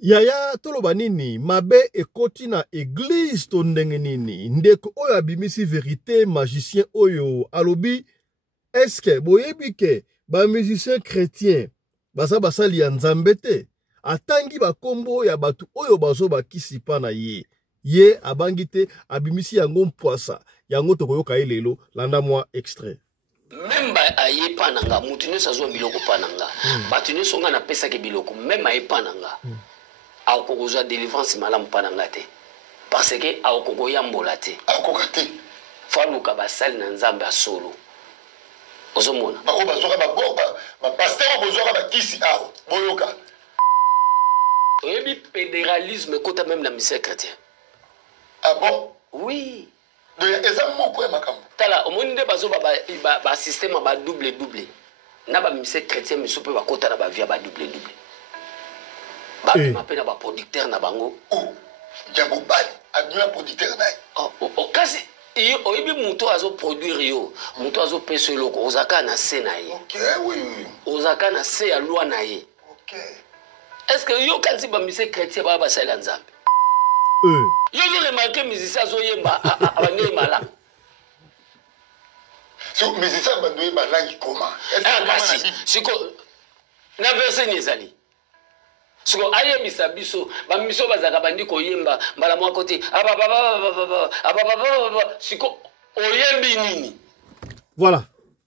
Yaya toloba nini mabe ekoti na église to ndenge nini ndeko oyo abimisi vérité magicien oyo alobi est-ce boyebi ke ba musicien chrétien baza basali ya nzambe te atangi bakombo ya batu oyo bazo bakisi pa na ye abangi te abimisi yango mpwasa yango tokoyoka ye lelo landa mwa extrait. Même aye pananga mutune sazo biloko pananga batune songa na pesa ke biloko même aye pananga akokozwa délivrance malamu pananga te parce que akokoya mbola te akokate faluka basali na nzambe asolo ozomona ba bazoka ba pasteur bozoka ba kisi aho boyoka oyebi fédéralisme kota même na mission chrétien. Ah bon? Oui. Tala omoni nde bazo ba système ba double na ba mission chrétien miso pe ba kota na ba via ba double ba mapena ba producteur na bango jambo bali aduna producteur na o kasi oyebi muto azo produire yo muto azo pesa loko ozaka na se na ye. OK, oui. Ozaka na se ya loi na ye. OK. Est-ce que yo kanzi ba mission chrétien ba ba sala nzambe? Yo remarqué musicien azo yemba abanye mala. So musicien bandoye malangi koma. Est-ce que siko na verse nezali. Siko ayebisa biso ba miso bazaka bandi ko yemba mbala mwa côté siko oyembi nini. Voilà.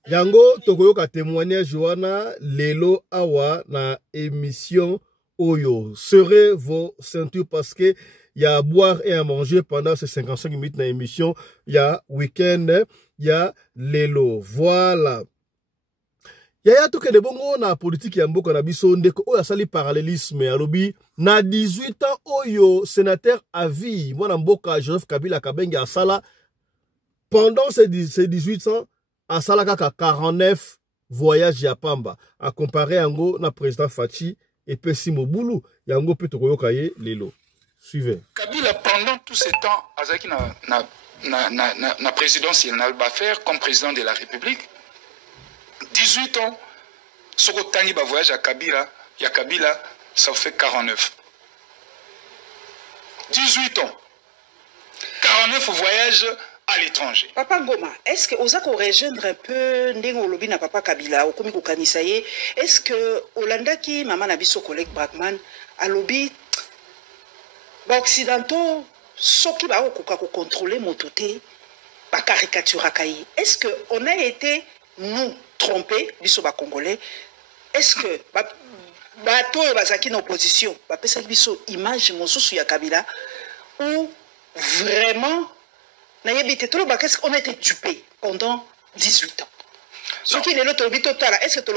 Yango tokoyoka témoignage wana lelo awa na émission Oyo. Serrez vos ceintures parce que il y a à boire et à manger pendant ces 55 minutes dans l'émission. Il y a week-end, il y a lelo. Voilà. Il y a tout que de bongo na politique ya mboka na biso ndeko oyo asali parallélisme alobi na 18 ans oyo sénateur à vie mwana mboka Joseph Kabila Kabengi asala pendant ces 18 ans asala kaka 49 voyages ya pamba à comparer yango na président Fachi et Pessi Mobulu yango pe tokoyoka ye lelo. Suivez. Kabila, pendant tout ce temps, Azaki na présidence, il n'a pas faire comme président de la République. 18 ans, ce que Tani va voyage à Kabila, ça fait 49. 18 ans. 49 voyages à l'étranger. Papa Ngoma, est-ce que vous avez rejoindre un peu Ndengo Lobi na Papa Kabila au Komiko Kanisaye? Est-ce que Olanda qui, maman Nabiso collègue Brakman, a lobby occidentaux, ceux qui vont contrôler mon touté, pas caricature à Kayi. Est-ce qu'on a été, nous, trompés, biso ba Congolais? Est-ce que, bateau et bazaki en opposition, ça biso image, mon sous ya Kabila, ou vraiment, qu'est-ce qu'on a été dupé pendant 18 ans? Ce qui est l'autre est-ce que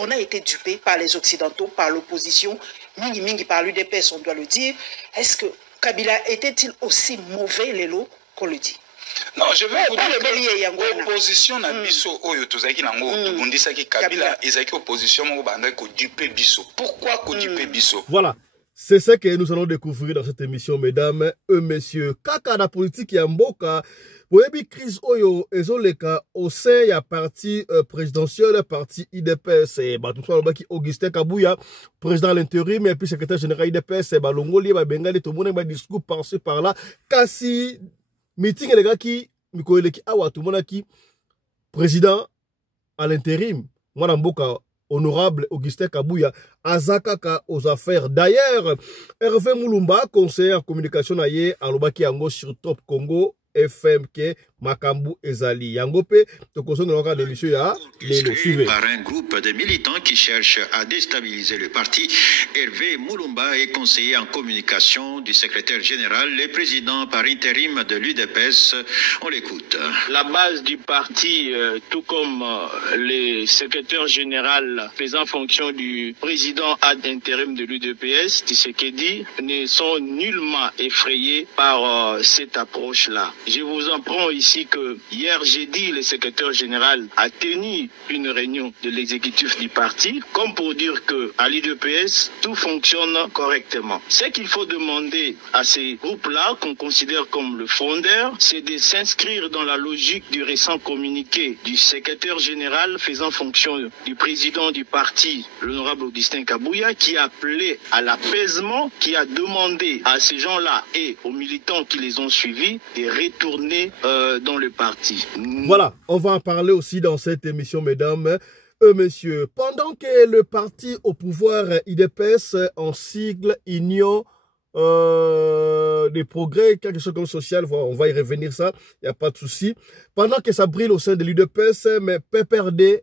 on a été dupé par les Occidentaux, par l'opposition, mingi par l'UDPS, on doit le dire. Est-ce que Kabila était-il aussi mauvais, Lélo, qu'on le dit? Non, je veux vous dire que l'opposition na biso oyo tozaki nango tubundisaki Kabila ezaki opposition mo banda ko duper biso. Pourquoi ko duper biso? Voilà. C'est ce que nous allons découvrir dans cette émission, mesdames et messieurs. Kaka na politique ya mboka, boyebi crise oyo ezoleka au sein ya parti présidentiel, parti IDPS, batumso lobaki Augustin Kabouya, président à l'intérim et puis secrétaire général IDPS, balongoli ba bengali to mona ba discours par-ci par-là. Kasi meeting les gars qui mikoeleki awa to mona ki président à l'intérim, mwana mboka honorable Augustin Kabouya, Azakaka aux affaires. D'ailleurs, Hervé Moulumba, conseiller en communication aye, alobaki yango sur Top Congo, FMK, Makambu Ezali. Yangope, tokoso n'aura d'émission ya, les suivez. Par un groupe de militants qui cherchent à déstabiliser le parti, Hervé Moulumba est conseiller en communication du secrétaire général et président par intérim de l'UDPS. On l'écoute. La base du parti, tout comme le secrétaire général faisant fonction du président ad intérim de l'UDPS, Tshisekedi, ne sont nullement effrayés par cette approche-là. Je vous apprends ici que hier jeudi, le secrétaire général a tenu une réunion de l'exécutif du parti, comme pour dire que à l'UDPS, tout fonctionne correctement. Ce qu'il faut demander à ces groupes-là, qu'on considère comme le fondeur, c'est de s'inscrire dans la logique du récent communiqué du secrétaire général faisant fonction du président du parti, l'honorable Augustin Kabouya, qui a appelé à l'apaisement, qui a demandé à ces gens-là et aux militants qui les ont suivis de retourner dans le parti. Voilà, on va en parler aussi dans cette émission, mesdames et messieurs. Pendant que le parti au pouvoir UDPS en sigle Union des progrès, quelque chose comme social, on va y revenir ça, il n'y a pas de souci. Pendant que ça brille au sein de l'UDPS, mais PPRD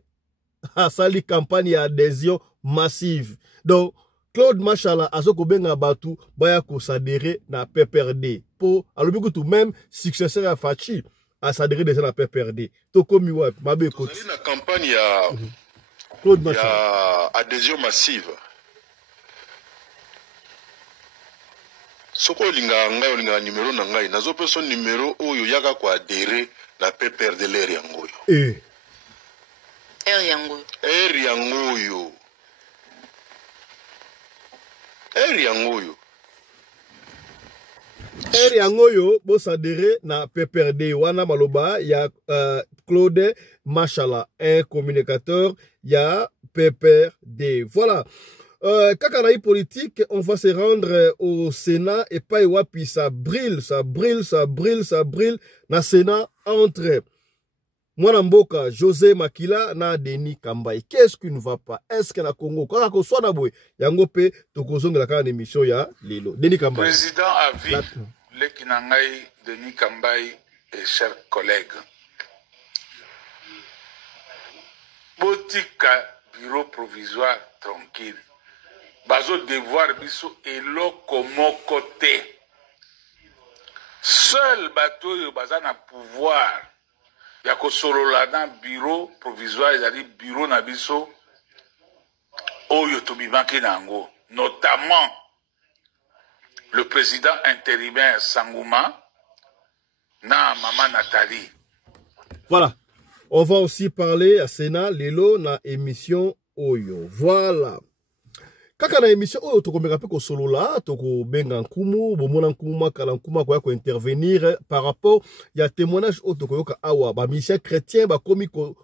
a sali campagne d'adhésion massive. Donc, Claude Machala, azoko benga batu, baya ko s'adhérer na PPRD. Pour, alors, tout même, successeur à Fachi, à s'adhérer déjà na PPRD. Toko miwa, mabe kote. La campagne, il y a Claude Machala. adhésion massive. Soko linga ngai, linga numéro na ngai, nazo person numéro oyo yaka ko adhérer na PPRD l'air yangoyo. R yangoyo. R yangoyo. R yangoyo bo s'adhérer na PPRD wana maloba ya Claude Machala, un communicateur ya PPRD. Voilà. Kakanaï politique, on va se rendre au Sénat et pas wapi ça brille na Sénat entre Mwanamboka, José Makila na Denis Kambai. Qu'est-ce qui ne va pas? Est-ce que na Congo, quand on soit na boy, yango pe tokozong la kana émission ya lelo. Denis Kambai. Président à vie, le Kinangai, Denis Kambai et chers collègues. Botika bureau provisoire tranquille. Bazo devoir biso eloko moko te. Seul bateau yo bazana pouvoir. Yako solo la dans bureau provisoire, c'est-à-dire bureau na biso oyo tobimaki nango, notamment le président intérimaire Sangouma na maman Nathalie. Voilà. On va aussi parler à Sénat lelo na émission oyo. Voilà. Kaka na émission oyo tokomeka pe ko solo la toko benga nkumu bomona nkumu makala nkuma ko intervenir par rapport ya témoignage oyo tokoyoka awa ba mission chrétien ba komi ko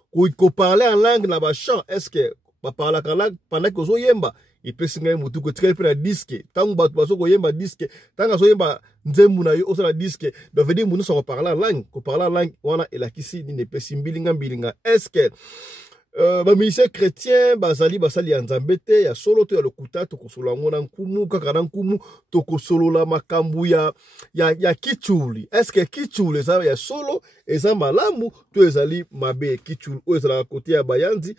parler en langue na ba chant. Est-ce que ba parla ka langue pendant que zo yemba et peut singa mutu ko tika pe na disque tangu ba baso ko yemba disque tanga zo yemba nzembu na yo oso na disque donc veut dire munu so ko parler en langue wana elakisi ni ne pesi mbilinga. Est-ce que ba ministère chrétien bazali basali ya nzambete ya solo to ya lokuta to kosola ngona nkumu kaka na nkumu to kosolola makambu ya kichuli. Est-ce que kichuli za ya solo eza malamu to ezali mabe kichuli o ezala côté ya bayanzi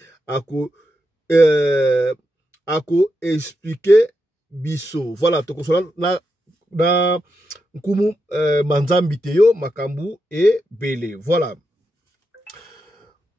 ako expliquer biso. Voilà to kosola na nkumu manzambi teyo makambu e bele. Voilà.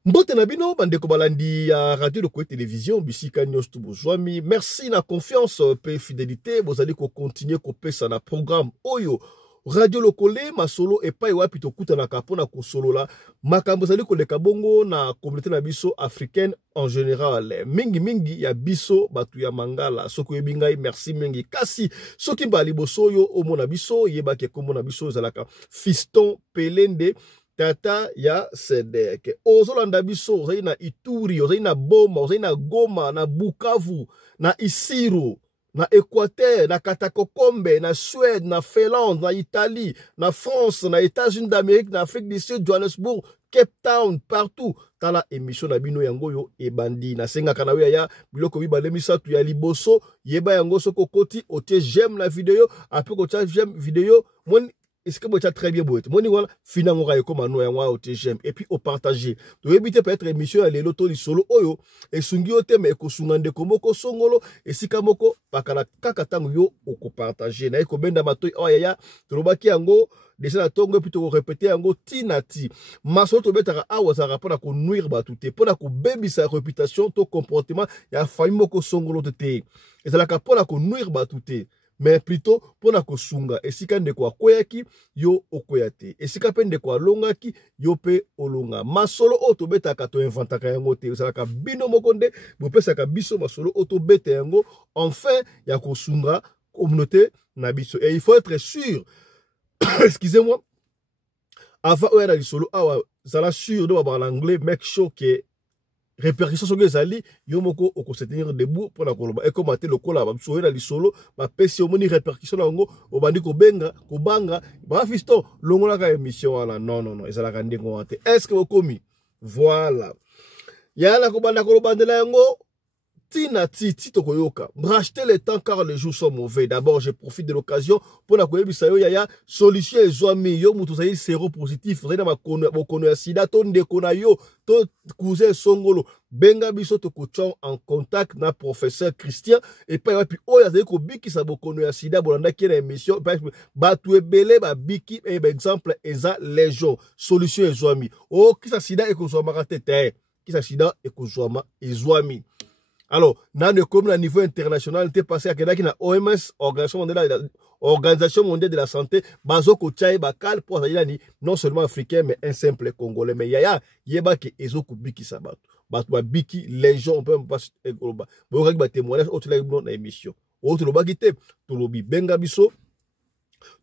Mbote na bino bandeko balandi ya radio de télévision bisika nyos tu bozwami. Merci na confiance pe fidélité bozali ko continuer ko pesa na programme oyo radio lokole masolo e pa wapi to kuta na kapona ko solola makambo zali ko leka bongo na communauté na biso africaine en général. Mingi ya biso batu ya mangala soko ebingai merci mingi kasi soki bali bosoyo omona biso yeba ke komona biso zalaka Fiston Pelende Tata ya Sedek. Ozolanda biso, ozai na Ituri, ozai na Boma, ozai na Goma, na Bukavu, na Isiro, na Équateur, na Katakokombe, na Suède, na Finlande, na Italie, na France, na États-Unis d'Amérique, na Afrique du Sud, Johannesburg, Cape Town, partout. Tala émission na bino yango yo ebandi. Na senga kanawe ya biloko bibalemisa tu ya liboso, yeba yango soko koti, otie j'aime la vidéo, après kotia j'aime vidéo, mon est-ce que vous êtes très bien beau? Moi, voilà, finalement, comme un noyau au TGM et puis au partager. Tu éviter peut-être émission à l'auto du solo oyo et sungi au thème et ko sungande komoko songolo et si kamoko pakala kakatango yo au ko partager. Na eko benda matoi oyaya turobaki yango déjà la tongo puis to répéter yango tinati. Maso to betara awa za rapport ko nuire batute pour na ko baby sa réputation to comportement ya famille moko songolo te. Et ça la kapona ko nuire batute. mais plutôt pona kosunga esika ndeko akoyaki yo okoyate esika pe ndeko alongaki yo pe olonga masolo oto betaka to inventaka yango te osalaka bino mokonde bopesaka biso masolo oto beta yango enfin ya kosunga communauté na biso et il faut être sûr excusez-moi avant oya na solo awa zala sûr de ba l'anglais make sure que répercussion sur les alliés yomoko oko se tenir debout pour la koloba et commenter le kola ba soye na lisolo ba pesi omoni répercussion nango obandi ko benga ko banga ba fisto longola ka émission wala non ezala ka ndengo wate est-ce que okomi voilà yala ko banda ko bandela yango tina titi tokoyoka racheter le temps car les jours sont mauvais. D'abord je profite de l'occasion pour la koyebisa yo yaya solution ezwami yo mutu zayi séropositif zayi na makono ya sida to ndeko na yo to cousin songolo benga biso tokochon en contact na professeur Christian et pa puis oya zayi ko biki sa bokono ya sida bolanda ki na émission batu ebele ba biki exemple eza légion solution ezwami o kisa sida ekozwama katete kisa sida ekozwama ezwami. Alors, dans le niveau international, t'es passé à quelqu'un qui OMS, Organisation mondiale de la santé, Bazoko Tchaï Bakal, pour non seulement africain, mais un simple Congolais. Mais yaya, yeba ki ezoko biki sabat. Batwa biki, les gens, on peut pas global. Bon, on va témoigner, autre la émission. Autre le bagité, tout le benga biso.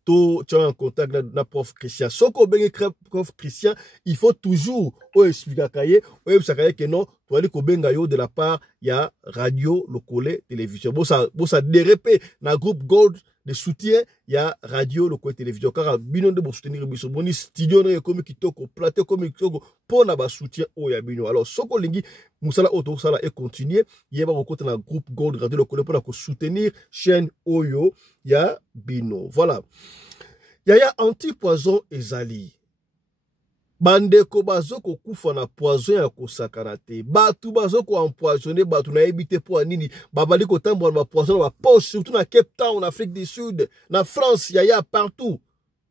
Tu es en contact avec la prof Christian. Si tu es prof Christian, il faut toujours expliquer que non, tu as dit de la part de radio, locale, télévision. Bon, ça dérépé dans le groupe Gold de soutien, il y a radio, locale, télévision. Car binon de soutenir biso, boni studio na comme qui toko, plateau comme qui toko, pour na soutien au ya binon. Alors, soko lingi, musala auto sala et continuer, il y a beaucoup dans le groupe Gold radio locale pour soutenir chaîne Oyo, il y a binon. Voilà. Yaya anti-poison ezali. Bandeko bazoko kufa na poison ya kosakana te. Batu bazoko empoisonner batu na ebite po nini. Babali ko tambo na poison na poche surtout na Cape Town, Afrique du Sud, na France, yaya partout.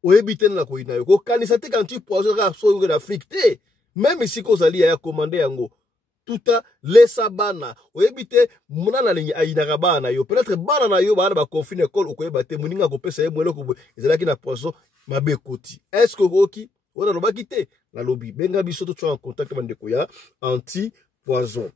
O ebite na ko ina yo. Ko kanisa te anti-poison ka so en Afrique te. Même si ko zali yaya commander yango. Tuta lesa bana o ebite munana lingi ayinaka bana yo peut-être bana na yo bana ba confine école okoyeba te muninga ko pesa ye mwelo ko ezalaki na poisson mabe koti est-ce que oki ona lo bakite na lobby benga biso to en contact bandeko ya anti poison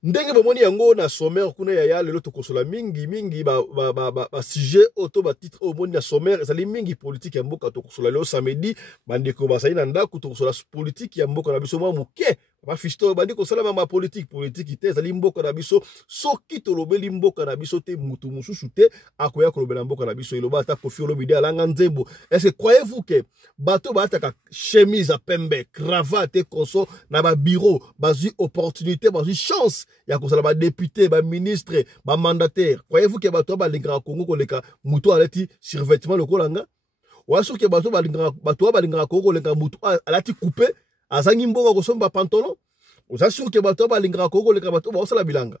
ndenge bomoni yango na sommaire kuna ya lelo to kosola mingi ba sujet auto ba titre au moni na sommaire ezali mingi politique ya mboka to kosola lelo samedi bandeko basali na ndako to kosola politique ya mboka na biso mwa muke ba fisto bandi kosala ma politique te ezali mboka na biso soki to lobeli mboka na biso te mutu mususu te akoya ko lobela mboka na biso iloba ata kofi olobide alanga nzembo. Est-ce que croyez-vous que bato ba ataka chemise à pembe cravate konso na ba bureau bazi opportunité bazi chance ya kosala ba député ba ministre ba mandataire? Croyez-vous que bato ba lingra Congo koleka mutu alati survêtement le kolanga wa soki bato ba lingra Congo koleka mutu alati coupé azangi mboka kosomba pantalon oza sûr que bato balingra Congo le bato ba osala bilanga.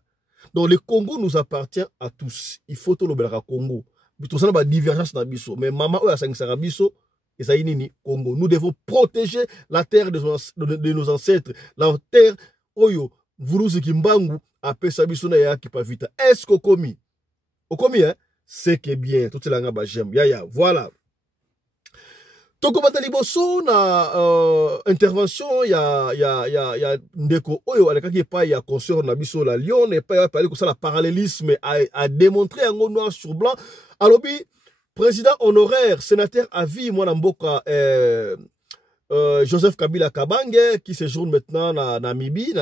Donc le Congo nous appartient à tous. Il faut to lobela Congo bito sana ba divergence na biso mais mama oya sangisaka biso ezali nini Congo. Nous devons protéger la terre de nos ancêtres, la terre oyo Vuluzi Kimbangu apesa biso na ya kipavita. Est-ce que okomi hein c'est que bien tout la ngaba j'aime ya voilà. Toko batali boso na intervention ya ndeko oyo alekaki pa ya concert na biso la Lyon et pa parler que ça la parallélisme a démontré en noir sur blanc. Alobi président honoraire sénateur à vie moi na mboka Joseph Kabila Kabange qui séjourne maintenant na Namibie,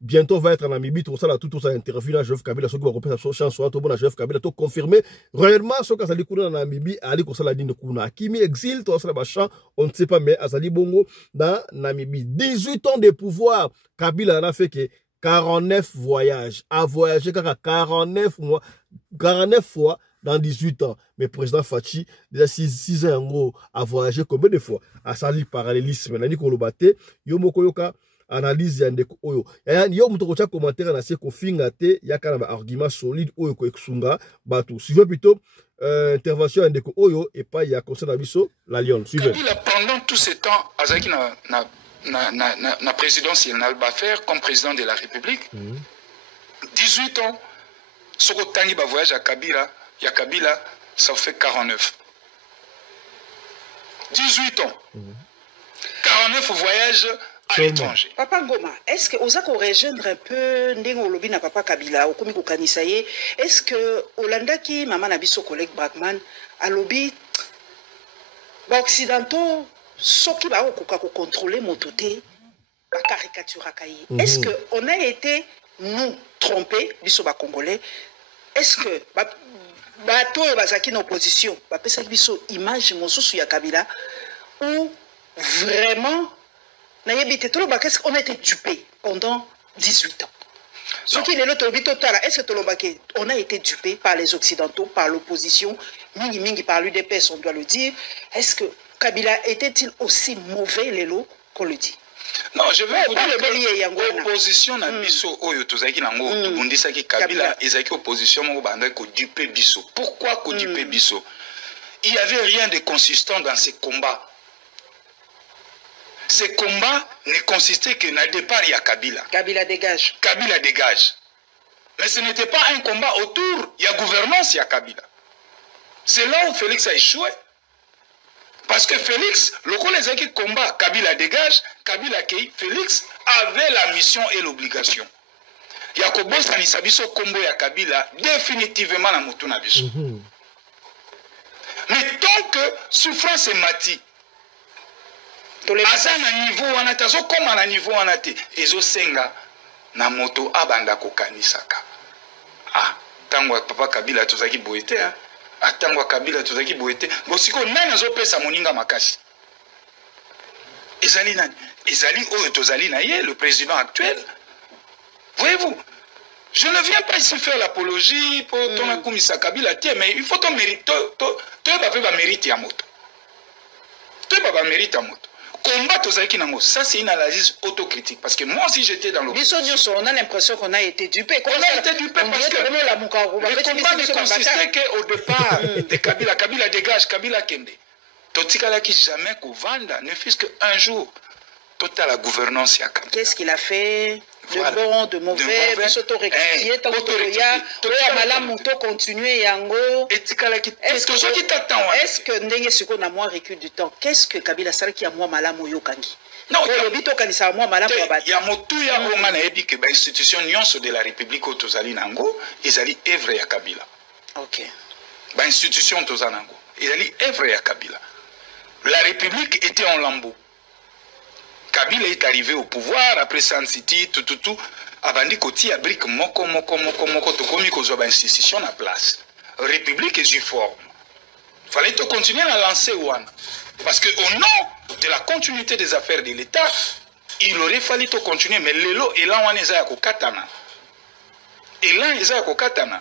bientôt va être en Namibie, tout ça là, tout ça interview là, Joseph Kabila, ce qui va reprendre sa chance, tout bon, Joseph Kabila, tout confirmé, réellement, ce qu'a sali kuna na Namibie, ali ko sala dine kuna, Kimi exil, tout ça là, machin, on ne sait pas, mais Azali Bongo, na Namibie, 18 ans de pouvoir, Kabila n'a fait que 49 voyages, a voyagé 49 fois, dans 18 ans. Mais président Fachi, déjà 6 ans en gros, a voyagé combien de fois? A sali parallélisme. Nani kolobate, yo moko yoka analyse ya ndeko oyo. Yo mutoko cha commentaire na se ko finga te, yaka na argument solide oyo ko eksunga batu. Suivez plutôt intervention ya ndeko oyo et pas ya conseil na biso la Lyon. Suivez. Pendant tout ce temps, azaki na présidence il n'a pas faire comme président de la République. 18 ans, soko tangi ba voyage à Kabila. il y a Kabila, ça fait 49. 18 ans. 49 voyages à l'étranger. Papa Ngoma, est-ce que vous avez rejoindre un peu Ndengo Lobi na Papa Kabila, au Komi Kokanisaye, est-ce que Olanda qui, maman Nabiso collègue Brakman, à Lobi, occidentaux, ceux qui vont contrôler mon touté, la caricature à Kaye. Est-ce qu'on a été, nous, trompés, biso ba Congolais, est-ce que, bateau et bazaki en opposition, ça biso image, mon sous ya Kabila, ou vraiment, est-ce qu'on a été dupé pendant 18 ans? Ce qui est le total, est-ce que on a été dupé par les Occidentaux, par l'opposition, Mingi par l'UDPS, on doit le dire. Est-ce que Kabila était-il aussi mauvais, Lélo, qu'on le dit? Non, je vais vous dire que l'opposition na biso oyo tozaki nango tobundisaki Kabila ezaki opposition moko bandaki ko duper biso. Pourquoi ko duper biso? Il n'y avait rien de consistant dans ces combats. Ces combats ne consistaient que dans le départ, il y a Kabila. Kabila dégage. Kabila dégage. Mais ce n'était pas un combat autour, il y a gouvernance, il y a Kabila. C'est là où Félix a échoué. Parce que Félix, le coup les qui combat, Kabila dégage, Kabila qui Félix avait la mission et l'obligation. Il y a Kobo Sanisabiso combo ya Kabila définitivement la motuna biso. Mais tant que souffrance est mati, aza na niveau wana tazo koma na niveau wana te ezo senga na moto abanda kokanisaka. Ah, tango papa Kabila tozaki boete hein. Ah, tango Kabila tozaki boete. Bosiko nani azo pesa moninga makasi. Ezali nani? Ezali oyo tozali na ye le président actuel. Voyez-vous? Je ne viens pas ici faire l'apologie pour ton akumisa Kabila tie mais il faut ton mérite to ba mérite ya moto. To ba mérite ya moto. Combat tozaki nango, ça c'est une analyse autocritique parce que moi aussi j'étais dans l'opposition. On a l'impression qu'on a été dupé. On a été dupé parce que le combat ne consistait qu'au départ de Kabila. Kabila dégage, Kabila kende. Totikala qui jamais kovanda, ne fût-ce qu'un jour, total la gouvernance ya Kabila. Qu'est-ce qu'il a fait? De bon, de mauvais, de s'auto-rectifier, continuer yango. Est-ce que ndenge siko na moi recul du temps? Qu'est-ce que Kabila sala qui a moi malamu yokangi? Non, il y a motuya onga na ebi que ba institution nyonso de la République otozali nango, ezali œuvre ya Kabila. OK. Ba institution tozanango, ezali œuvre ya Kabila. La République était en lambeaux. Kabila est arrivé au pouvoir après San City, tout. Abandi koti abrique moko, tokomi kozwa institution na place. République est uniforme. Fallait to continuer à lancer one. Parce que au nom de la continuité des affaires de l'État, il aurait fallu to continuer. Mais lelo elan wana eza ya kokatana. Elan eza ya kokatana.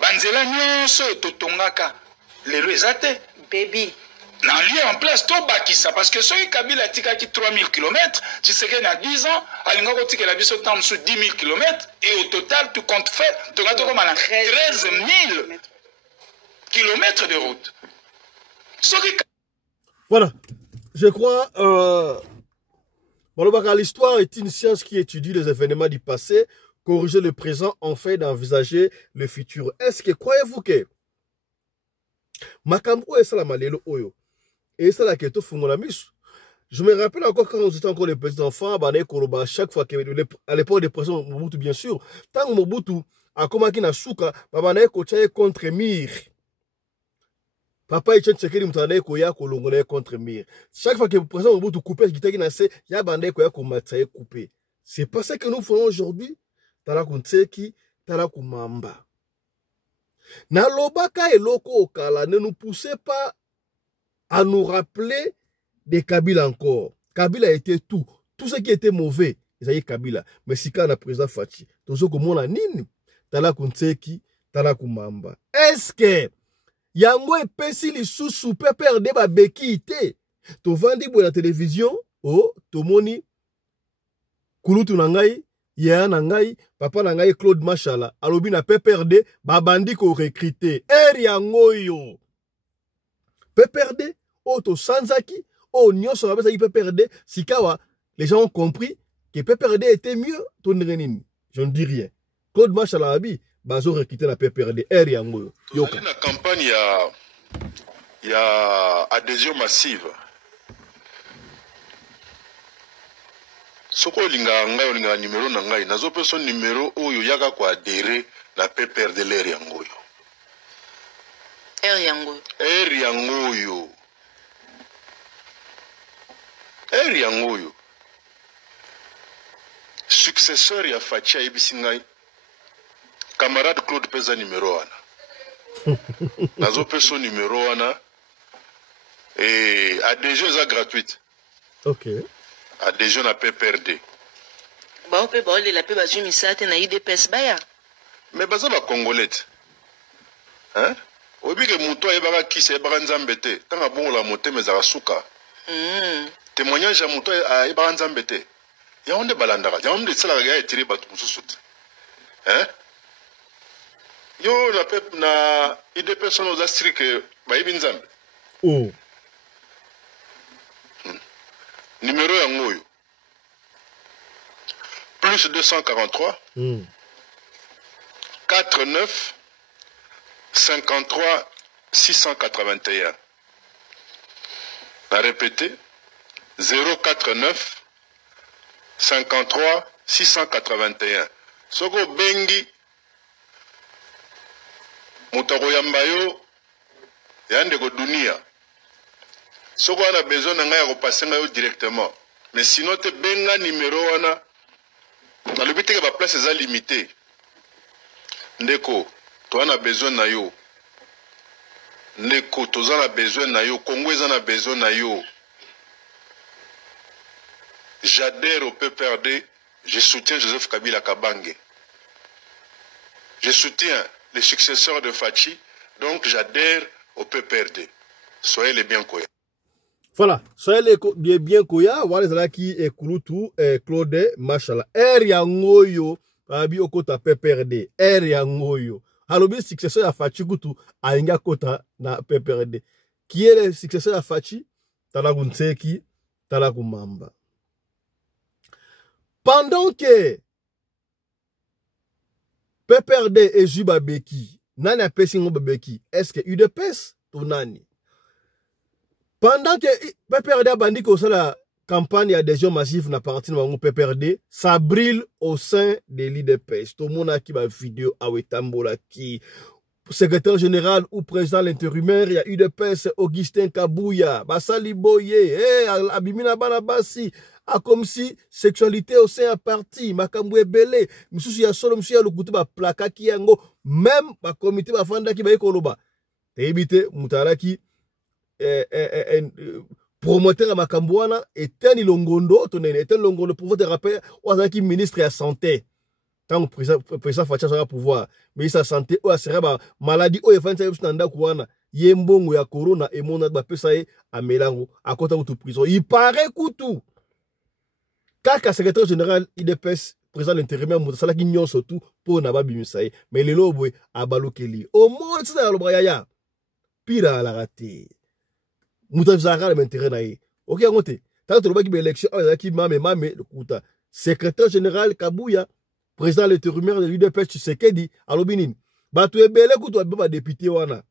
Banzela nyonso totongaka. Lelo eza te. Baby. Dans lieu en place, tout bakisa parce que celui Kabila tika qui 3000 km, tu sais qu'il y a 10 ans, alingo tika la biso tam sous 10 000 km et au total tu comptes faire, tu as comme 13 000 km de route. Voilà, je crois l'histoire est une science qui étudie les événements du passé, corriger le présent en fait d'envisager le futur. Est-ce que croyez-vous que Makambo et Salamalelo Oyo et ça la keto fungola misu. Je me rappelle encore quand j'étais encore le président enfant, chaque fois à l'époque des présidents Mobutu bien sûr, tant Mobutu a commencé na souka, babanaye kochaye contre Mir. Papa Etienne Tshisekedi mutanaye koya kolongolaye contre Mir. Chaque fois que le président Mobutu coupait kitaki na se, ya bandaye koya komatsaye couper. C'est pas ça que nous faisons aujourd'hui. Tala kuntseki, tala kumamba. Na lobaka eloko okala, ne nous poussez pas à nous rappeler de Kabila encore. Kabila était tout. Tout ce qui était mauvais, ils avaient Kabila. Mais si quand on a président Fachi, tozo komona nini, tala kuntseki, tala kumamba. Est-ce que yango epesi lisusu pe perde ba beki ite? To vandi bo la télévision, oh, to moni kulutu na ngai, ya na ngai, papa na ngai Claude Machala, alobi na pe perde ba bandi ko recruter. Yango yo. Pe perde, oh to sanzaki, oh nyonso na besa pe perde, sikawa, les gens ont compris que pe perde était mieux, to nrenini. Je ne dis rien. Claude Machala abi, bazo recruter na PPRD R yango yoka na campagne ya adhésion massive soko linga ngai olinga numéro na ngai nazo peso numéro oyo yaka ko adhérer na PPRD R yango yo R yango successeur ya Fachi Ibisingai camarade Claude pesa numéro wana nazo peso numéro wana et adhésion est gratuite. OK. Adhésion à PPRD. Ba ope ba ole la pe ba zumisate na UDPS baya. Mais baza ba congolais. Hein? Obi ke muto ayebaka kisi ayebaka nzambe te. Tanga bongola motema ezaka suka. Témoignage ya muto ayebaka nzambe te. Ya onde balandaka. Ya onde tsala ya etiri batu mususu te. Hein? Yo na pep na UDPS no za strike ba yebi nzambe. Oh. Numéro yangoyo. Plus 243 49 53 681. À répéter 049 53 681. Soko bengi mutako yambayo yande ko dunia. Soko on a besoin de passer directement. Mais sinon, tu benga numéro wana. Dans le but que la place est limitée. Ndeko, tu as besoin de yo. Ndeko, tu as besoin de yo. Congo a besoin de yo. J'adhère au PPRD. Je soutiens Joseph Kabila Kabange. Je soutiens les successeurs de Fachi. Donc j'adhère au PPRD. Soyez les bien cohérents. Voilà, soyez les bien koya, voilà zala ki ekulutu Claude Machala. R yangoyo, abi okota PPRD. R yangoyo. Halobi successeur ya Fachi kutu ainga kota na PPRD. Qui est le successeur ya Fachi? Talaku Nseki, Talaku Mamba. Pendant que PPRD et Juba Beki, nani a pesingo Beki, est-ce que UDPS ou nani? Pendant que PPRD a bandit que la campagne d'adhésion massive na parti de PPRD, ça brille au sein de l'IDPS. Tout le monde a qui va vidéo à Wetambola qui secrétaire général ou président l'intérimaire, il y a UDPS Augustin Kabouya, Basali Boye, Abimina Banabasi, comme si sexualité au sein à parti, Makamboué Belé, Moussou ya solo Moussou ya lukutu ba plaka ki yango, même ba comité ba fanda ki ba ekoloba. Te Moutala ki promoteur à Makambouana, Eten Longondo, Eten Longondo, pour vous te rappeler, Ouazaki ministre de la santé. Tant que président Facha sera pouvoir, mais sa santé, ou sera maladie, ou efan sa yanda kouana, yembongo ya corona, et mon adba pesaye, à Mélango, à côté de prison. Il paraît koutou. Kaka secrétaire général, IDPS, président l'intérimaire, Moussala qui nyon surtout, pour Nababi Musaye, mais les loboué, à Balokeli. Au moins, c'est ça, le brayaya. Pira à la raté. Mouta Zara, l'intérêt naïe. Ok, on te. Tant que le élection, qui mame, le kouta. Secrétaire général Kabouya, président l'intérimaire de l'UDPS, tu sais qu'est dit, à l'obinin. Batu ebele koutou ba député wana.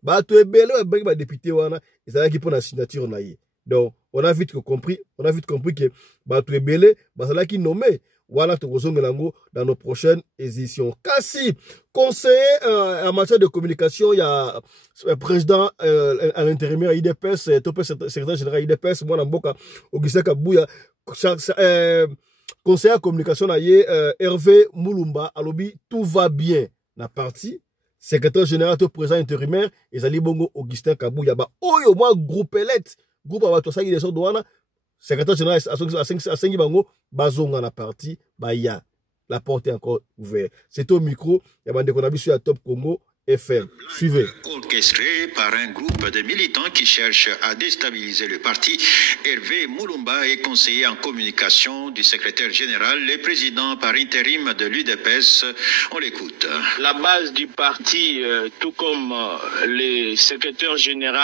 Batu ebele ba député wana. Et c'est là qui prend la signature naïe. Donc, on a vite compris que Batu ebele, c'est là qui nommé. Voilà, tu Melango dans nos prochaines éditions. Kassi, conseiller en matière de communication, il y a président à l'intérimaire IDPS, secrétaire général IDPS, moi, Namboka, Augustin Kabouya, conseiller en communication, Hervé Moulumba, Alobi, tout va bien. La partie, secrétaire général, président intérimaire, et Zali Bongo, Augustin Kabouya, oyo, moi, groupe elect, groupe à Batosaki, des sortes douana, secrétaire général à 5 bango, bazonga na partie, ya la porte est encore ouverte. C'est au micro, il y a des qu'on a vu sur la Top Congo, FM. Suivez. Orchestré par un groupe de militants qui cherchent à déstabiliser le parti, Hervé Moulumba est conseiller en communication du secrétaire général et président par intérim de l'UDPS. On l'écoute. La base du parti, tout comme les secrétaires généraux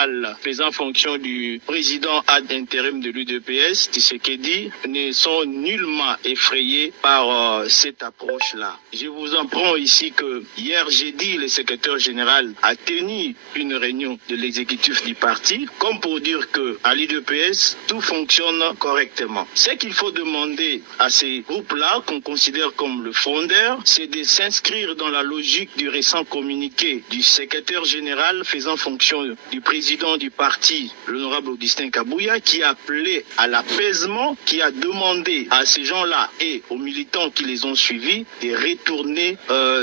faisant fonction du président ad intérim de l'UDPS, Tshisekedi, ne sont nullement effrayés par cette approche-là. Je vous apprends ici que hier jeudi, le secrétaire général a tenu une réunion de l'exécutif du parti, comme pour dire que à l'UDPS, tout fonctionne correctement. Ce qu'il faut demander à ces groupes-là, qu'on considère comme le fondeur, c'est de s'inscrire dans la logique du récent communiqué du secrétaire général faisant fonction du président du parti, l'honorable Augustin Kabouya, qui a appelé à l'apaisement, qui a demandé à ces gens-là et aux militants qui les ont suivis de retourner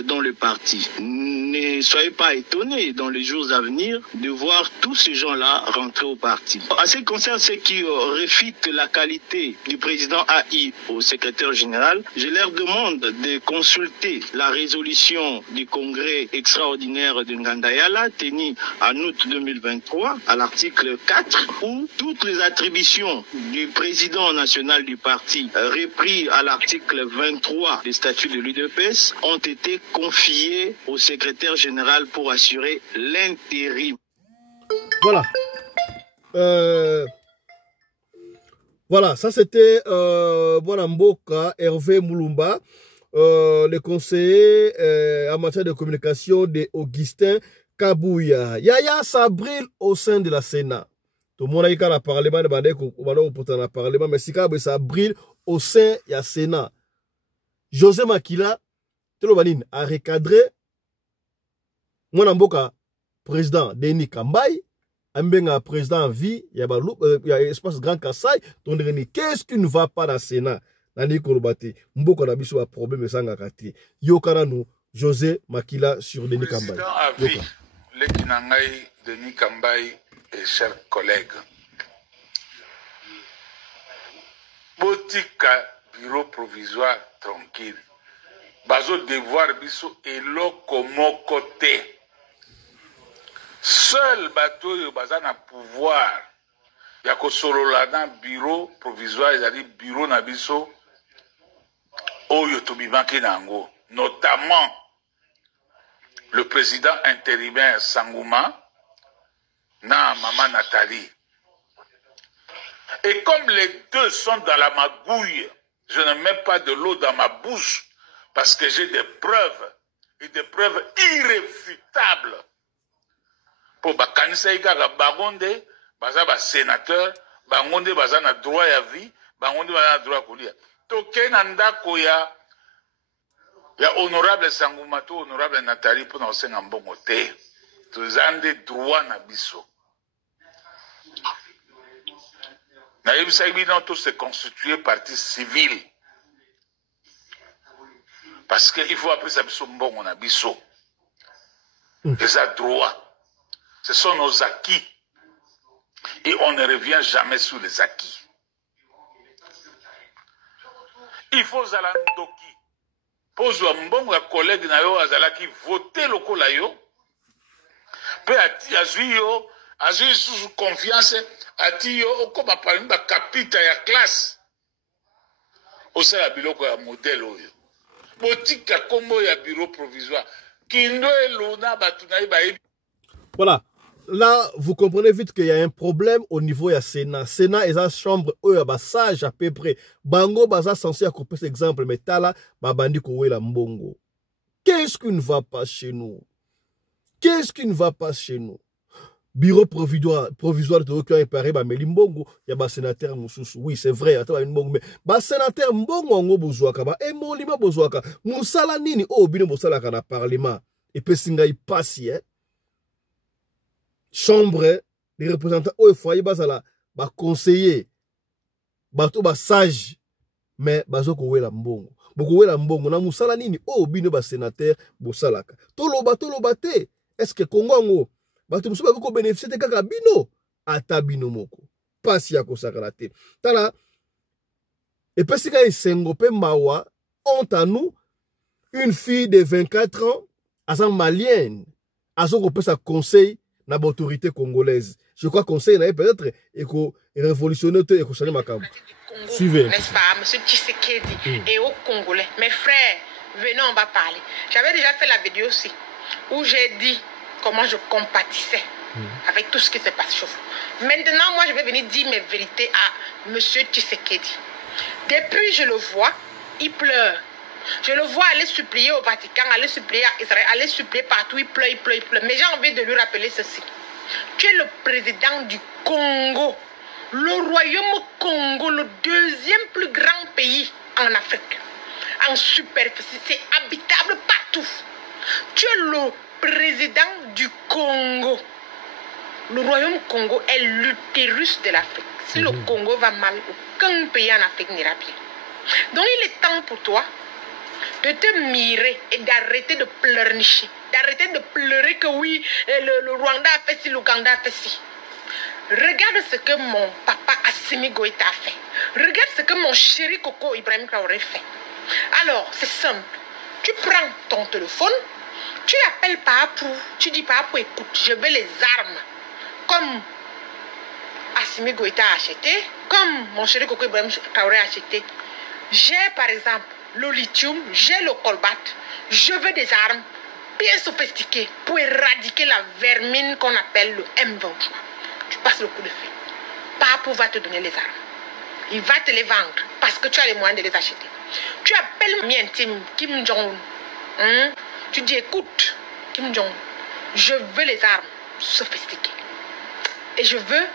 dans le parti. Ne soyez pas étonnés dans les jours à venir de voir tous ces gens-là rentrer au parti. En ce qui concerne ceux qui réfutent la qualité du président AI au secrétaire général, je leur demande de consulter la résolution du congrès extraordinaire de Ngandayala tenue en août 2023 à l'article 4 où toutes les attributions du président national du parti repris à l'article 23 des statuts de l'UDPS ont été confiées au secrétaire général pour assurer l'intérim. Voilà. Voilà, ça c'était Mboka, Hervé Moulumba, le conseiller en matière de communication de Augustin Kabouya. Yaya Sabril au sein de la Sénat. Tout le monde a eu un parlement, mais si Sabril au sein de la Sénat. José Makila, a recadré Mboka, président Denis Kambaye, un président en vie, il y a espace Grand Kassai, qu'est-ce qui ne va pas dans le Sénat? Nani Kolobati, Mboka n'a pas de problème sans gâter. Yokarano, José Makila sur Denis Kambaye. Président à vie, le Kinangaï, Denis Kambaye et chers collègues. Botika, bureau provisoire tranquille. Bazo devoir biso et lokomoko te. Seul bateau yo baza na pouvoir ya kosolola na bureau provisoire ezali bureau na biso oyo tobimaki nango, notamment le président intérimaire Sangouma na Maman Nathalie. Et comme les deux sont dans la magouille, je ne mets pas de l'eau dans ma bouche parce que j'ai des preuves et des preuves irréfutables. Pour bakanisa ikaka bangonde baza ba sénateur, bangonde baza na droit ya vie, bangonde baza na droit kolia. Toke na ndako ya honorable Sangouma to honorable Nathalie pour na osenga mbongo te. Tozande droit na biso. Na yebisa bino to se constituer partie civile. Parce qu'il faut appeler ça biso mbongo na biso. Les droits. Ce sont nos acquis. Et on ne revient jamais sur les acquis. Il faut zalandoki. Pose mbongo ya collègue na yo azalaki voter lokola yo. Pe ati azui yo, azui sous confiance, ati yo okoma parmi ba kapita ya classe. Osala biloko ya modèle oyo. Botika kombo ya bureau provisoire. Kindo elona batunayi ba. Voilà. Là, vous comprenez vite qu'il y a un problème au niveau du Sénat. Sénat est la chambre où il y a sage à peu près. Bango baza censé couper cet exemple, mais tala babandi kowe la mbongo. Qu'est-ce qui ne va pas chez nous? Qu'est-ce qui ne va pas chez nous? Bureau provisoire de Okian et Paris, bah Mbongo, il y a ba sénateur Moussous. Oui, c'est vrai, attends Mbongo, mais ba sénateur Mbongo ngo bozwaka ba emolima bozwaka. Musala nini o bino bosala kana parlement. Et puis singa y passe, hein. Chambre, les représentants au foyer, bazala, ba conseiller, bato ba sage, mais bazoko wela mbongo. Boko wela mbongo, na musala nini, oh, bino ba sénateur, bosalaka. Tolo te, est-ce que Congo ngo, bato musuba koko bénéficier te kaka bino, ata bino moko. Pasi ya kosakala te. Tala, et puis si ka isengo pe mawa, honte à nous, une fille de 24 ans, à sa malienne, azo ko pesa conseil na l'autorité congolaise. Je crois conseil na peut-être et ko révolutionner et ko changer makambo. Suivez. N'est-ce pas, monsieur Tshisekedi et aux Congolais. Mes frères, venez, on va parler. J'avais déjà fait la vidéo aussi où j'ai dit comment je compatissais avec tout ce qui se passe chez vous. Maintenant, moi, je vais venir dire mes vérités à monsieur Tshisekedi. Depuis, je le vois, il pleure. Je le vois aller supplier au Vatican, aller supplier à Israël, aller supplier partout, il pleure, il pleure, il pleure. Mais j'ai envie de lui rappeler ceci. Tu es le président du Congo. Le royaume Congo, le deuxième plus grand pays en Afrique, en superficie, c'est habitable partout. Tu es le président du Congo. Le royaume Congo est l'utérus de l'Afrique. Si le Congo va mal, aucun pays en Afrique n'ira bien. Donc il est temps pour toi de te mirer et d'arrêter de pleurnicher. D'arrêter de pleurer que oui, le Rwanda a fait ci, l'Ouganda a fait ci. Regarde ce que mon papa Assimi Goïta a fait. Regarde ce que mon chéri Coco Ibrahim Traoré fait. Alors, c'est simple. Tu prends ton téléphone, tu appelles Papou, tu dis Papou, écoute, je veux les armes. Comme Assimi Goïta a acheté, comme mon chéri Coco Ibrahim Traoré a acheté. J'ai par exemple le lithium, j'ai le colbat. Je veux des armes bien sophistiquées pour éradiquer la vermine qu'on appelle le M23. Tu passes le coup de fil. Papou va te donner les armes. Il va te les vendre parce que tu as les moyens de les acheter. Tu appelles mi intime Kim Jong-un. Tu dis écoute, Kim Jong, je veux les armes sophistiquées. Et je veux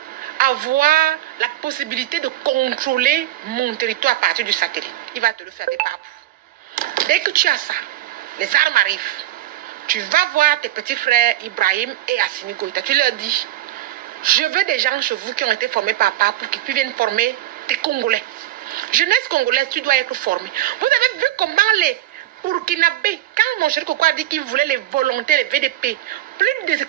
avoir la possibilité de contrôler mon territoire à partir du satellite. Il va te le faire des Papou. Dès que tu as ça, les armes arrivent. Tu vas voir tes petits frères Ibrahim et Assimi Goïta. Tu leur dis je veux des gens chez vous qui ont été formés par Papou pour qu'ils viennent former des Congolais. Jeunesse congolaise, tu dois être formé. Vous avez vu comment les Burkinabés, quand mon cher Coco a dit qu'il voulait les volontaires, les VDP, plus de 100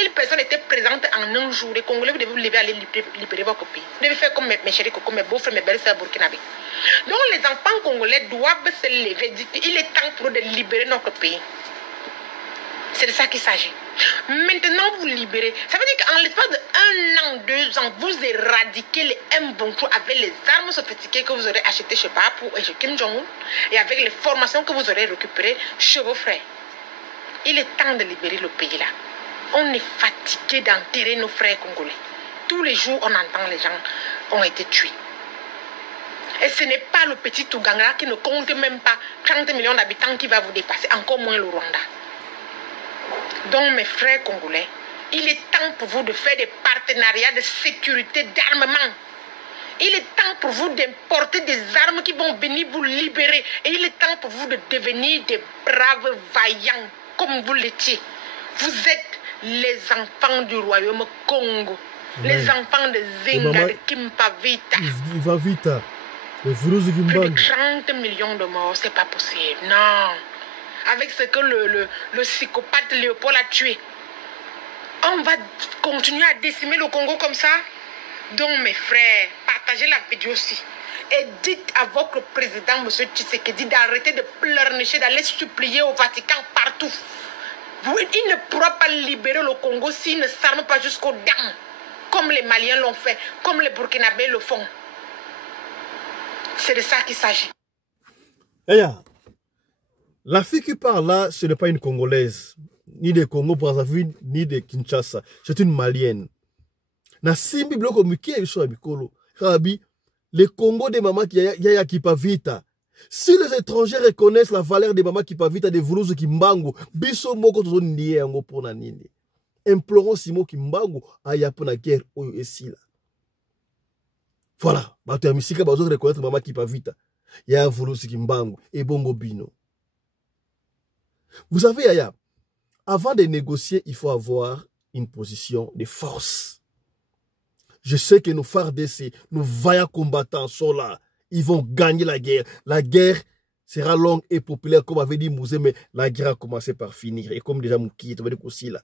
000 personnes étaient présentes en un jour. Les Congolais, vous devez vous lever à aller libérer votre pays. Vous devez faire comme mes chéris Coco, mes beaux-frères, mes belles-sœurs burkinabés. Donc les enfants congolais doivent se lever. Il est temps pour eux de libérer notre pays. C'est de ça qu'il s'agit. Maintenant, vous libérez. Ça veut dire qu'en l'espace de 1 an, 2 ans, vous éradiquez les M23 avec les armes sophistiquées que vous aurez achetées chez Papou et chez Kim Jong-un et avec les formations que vous aurez récupérées chez vos frères. Il est temps de libérer le pays là. On est fatigué d'enterrer nos frères congolais. Tous les jours, on entend les gens ont été tués. Et ce n'est pas le petit Ouganda qui ne compte même pas 30 millions d'habitants qui va vous dépasser, encore moins le Rwanda. Donc, mes frères congolais, il est temps pour vous de faire des partenariats de sécurité, d'armement. Il est temps pour vous d'importer des armes qui vont venir vous libérer. Et il est temps pour vous de devenir des braves vaillants comme vous l'étiez. Vous êtes les enfants du royaume Congo. Les enfants de Zenga, de Kimpavita. Vita. Plus de 30 millions de morts, c'est pas possible. Non. Avec ce que le psychopathe Léopold a tué. On va continuer à décimer le Congo comme ça. Donc mes frères, partagez la vidéo aussi. Et dites à votre président, M. Tshisekedi, d'arrêter de pleurnicher, d'aller supplier au Vatican partout. Il ne pourra pas libérer le Congo s'il ne s'arme pas jusqu'aux dents. Comme les Maliens l'ont fait, comme les Burkinabés le font. C'est de ça qu'il s'agit. La fille qui parle là, ce n'est pas une Congolaise, ni de Congo-Brazzaville, ni de Kinshasa. C'est une Malienne. Na simbi bloko mukie biso bikolo. Rabi, les Congo des mamas qui pa vita. Si les étrangers reconnaissent la valeur des mamas qui pa vita, des Vuluzu Kimbangu, biso moko tozo nié yango pona nini. Implorons Simo Kimbangu aya pona guerre oyo esila. Voilà, bato ya misika bazo reconnaître maman qui pa vita. Ya Vuluzu Kimbangu et Bongo Bino. Vous savez, Yaya, avant de négocier, il faut avoir une position de force. Je sais que nos FARDC, nos vaillants combattants sont là. Ils vont gagner la guerre. La guerre sera longue et populaire, comme avait dit Mouzé, mais la guerre a commencé par finir. Et comme déjà Mouki, tu vas dire aussi là.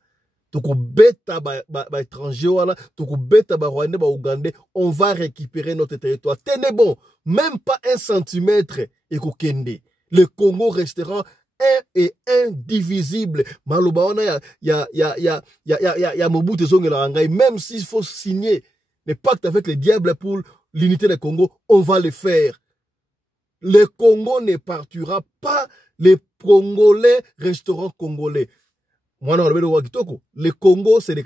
Donc, bêta étranger, bêta rwandais, ougandais, on va récupérer notre territoire. Tenez bon, même pas 1 centimètre et kokende. Le Congo restera un et indivisible. Maloba, il y a Mobutu Zongelarangay, même s'il faut signer les pactes avec les diables pour l'unité du Congo, on va le faire. Le Congo ne partira pas, les Congolais resteront Congolais. Moi, le Congo, c'est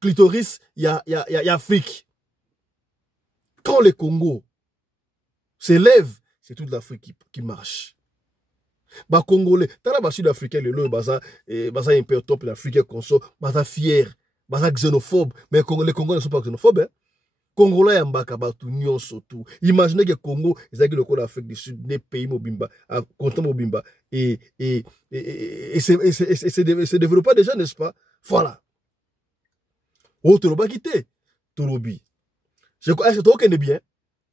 clitoris, il y a Afrique. Quand le Congo s'élève, c'est toute l'Afrique qui marche. Bah Congolais, t'as la sud-africain, le baza un peu top, l'Afrique conso, baza fier, baza xénophobe, mais les Congolais ne sont pas xénophobes, hein. Congolais yambaka batu nyonso tout. Imaginez que Congo, c'est que le Congo d'Afrique du Sud, des pays mobimba, content mobimba, et c'est développé déjà, n'est-ce pas? Voilà. Oh, tu l'as pas quitté, Tolobi. Je crois que tu es bien.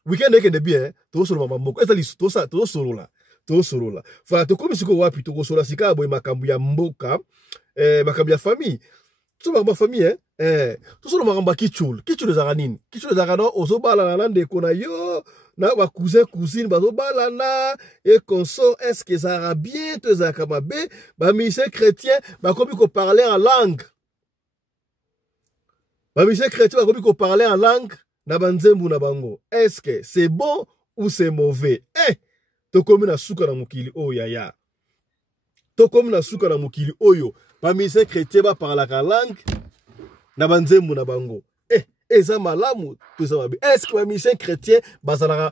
Week-end est bien, tu es solo mambo. Est-ce que tu es solo là? Tu es solo là. Voilà, tu comme si tu es plutôt solo, si tu es makambu ya mboka, makambu ya famille. Tu es ma famille, hein? Tu es makambu kichul. Kichul ezaka nini? Kichul ezaka na ozobala na ndeko na yo, na ba cousin cousine bazobala na et conso est-ce que ça va bien te ezaka mabe, ba ministère chrétien ba komi ko parler en langue. Ba ministère chrétien ba komi ko parler en langue. Nabanzembu na bango. Est-ce que c'est bon ou c'est mauvais? Tokomi na suka na mukili oyo yaya. Tokomi na suka na mukili oyo. Ba mise chrétien ba parla ka langue. Nabanzembu na bango. Eza malamu to za mabe. Est-ce que ba mise chrétien bazalaka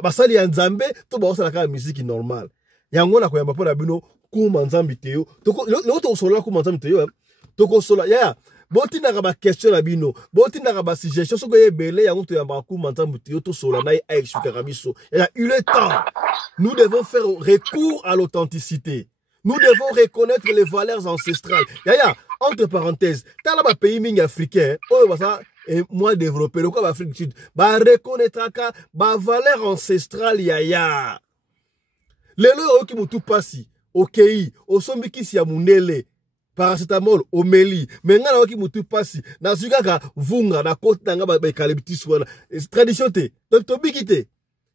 basali ya nzambe to ba osala ka musique normale. Yango na koyamba pona bino kuma nzambi teyo. Lelo to sola kuma nzambi teyo. Toko sola yaya. Boti na ba question na bino, boti na ba suggestion soko yebele ya mutu ya baku manzambu tiyo to sola na expliquer rabiso. Il est temps. Nous devons faire recours à l'authenticité. Nous devons reconnaître les valeurs ancestrales. Yaya, entre parenthèses, t'as là ba pays ming africain, oh bah ça et moins développé le quoi Afrique du Sud, ba reconnaître ka ba valeurs ancestrales yaya. Lelo ki mutu pasi, okei, osombi kisi ya munele. Paracetamol, omeli, mais nga na waki mutu pasi, na zugaka vunga, na kote na nga ba eucalyptus wana. Tradition te, donc tobikite.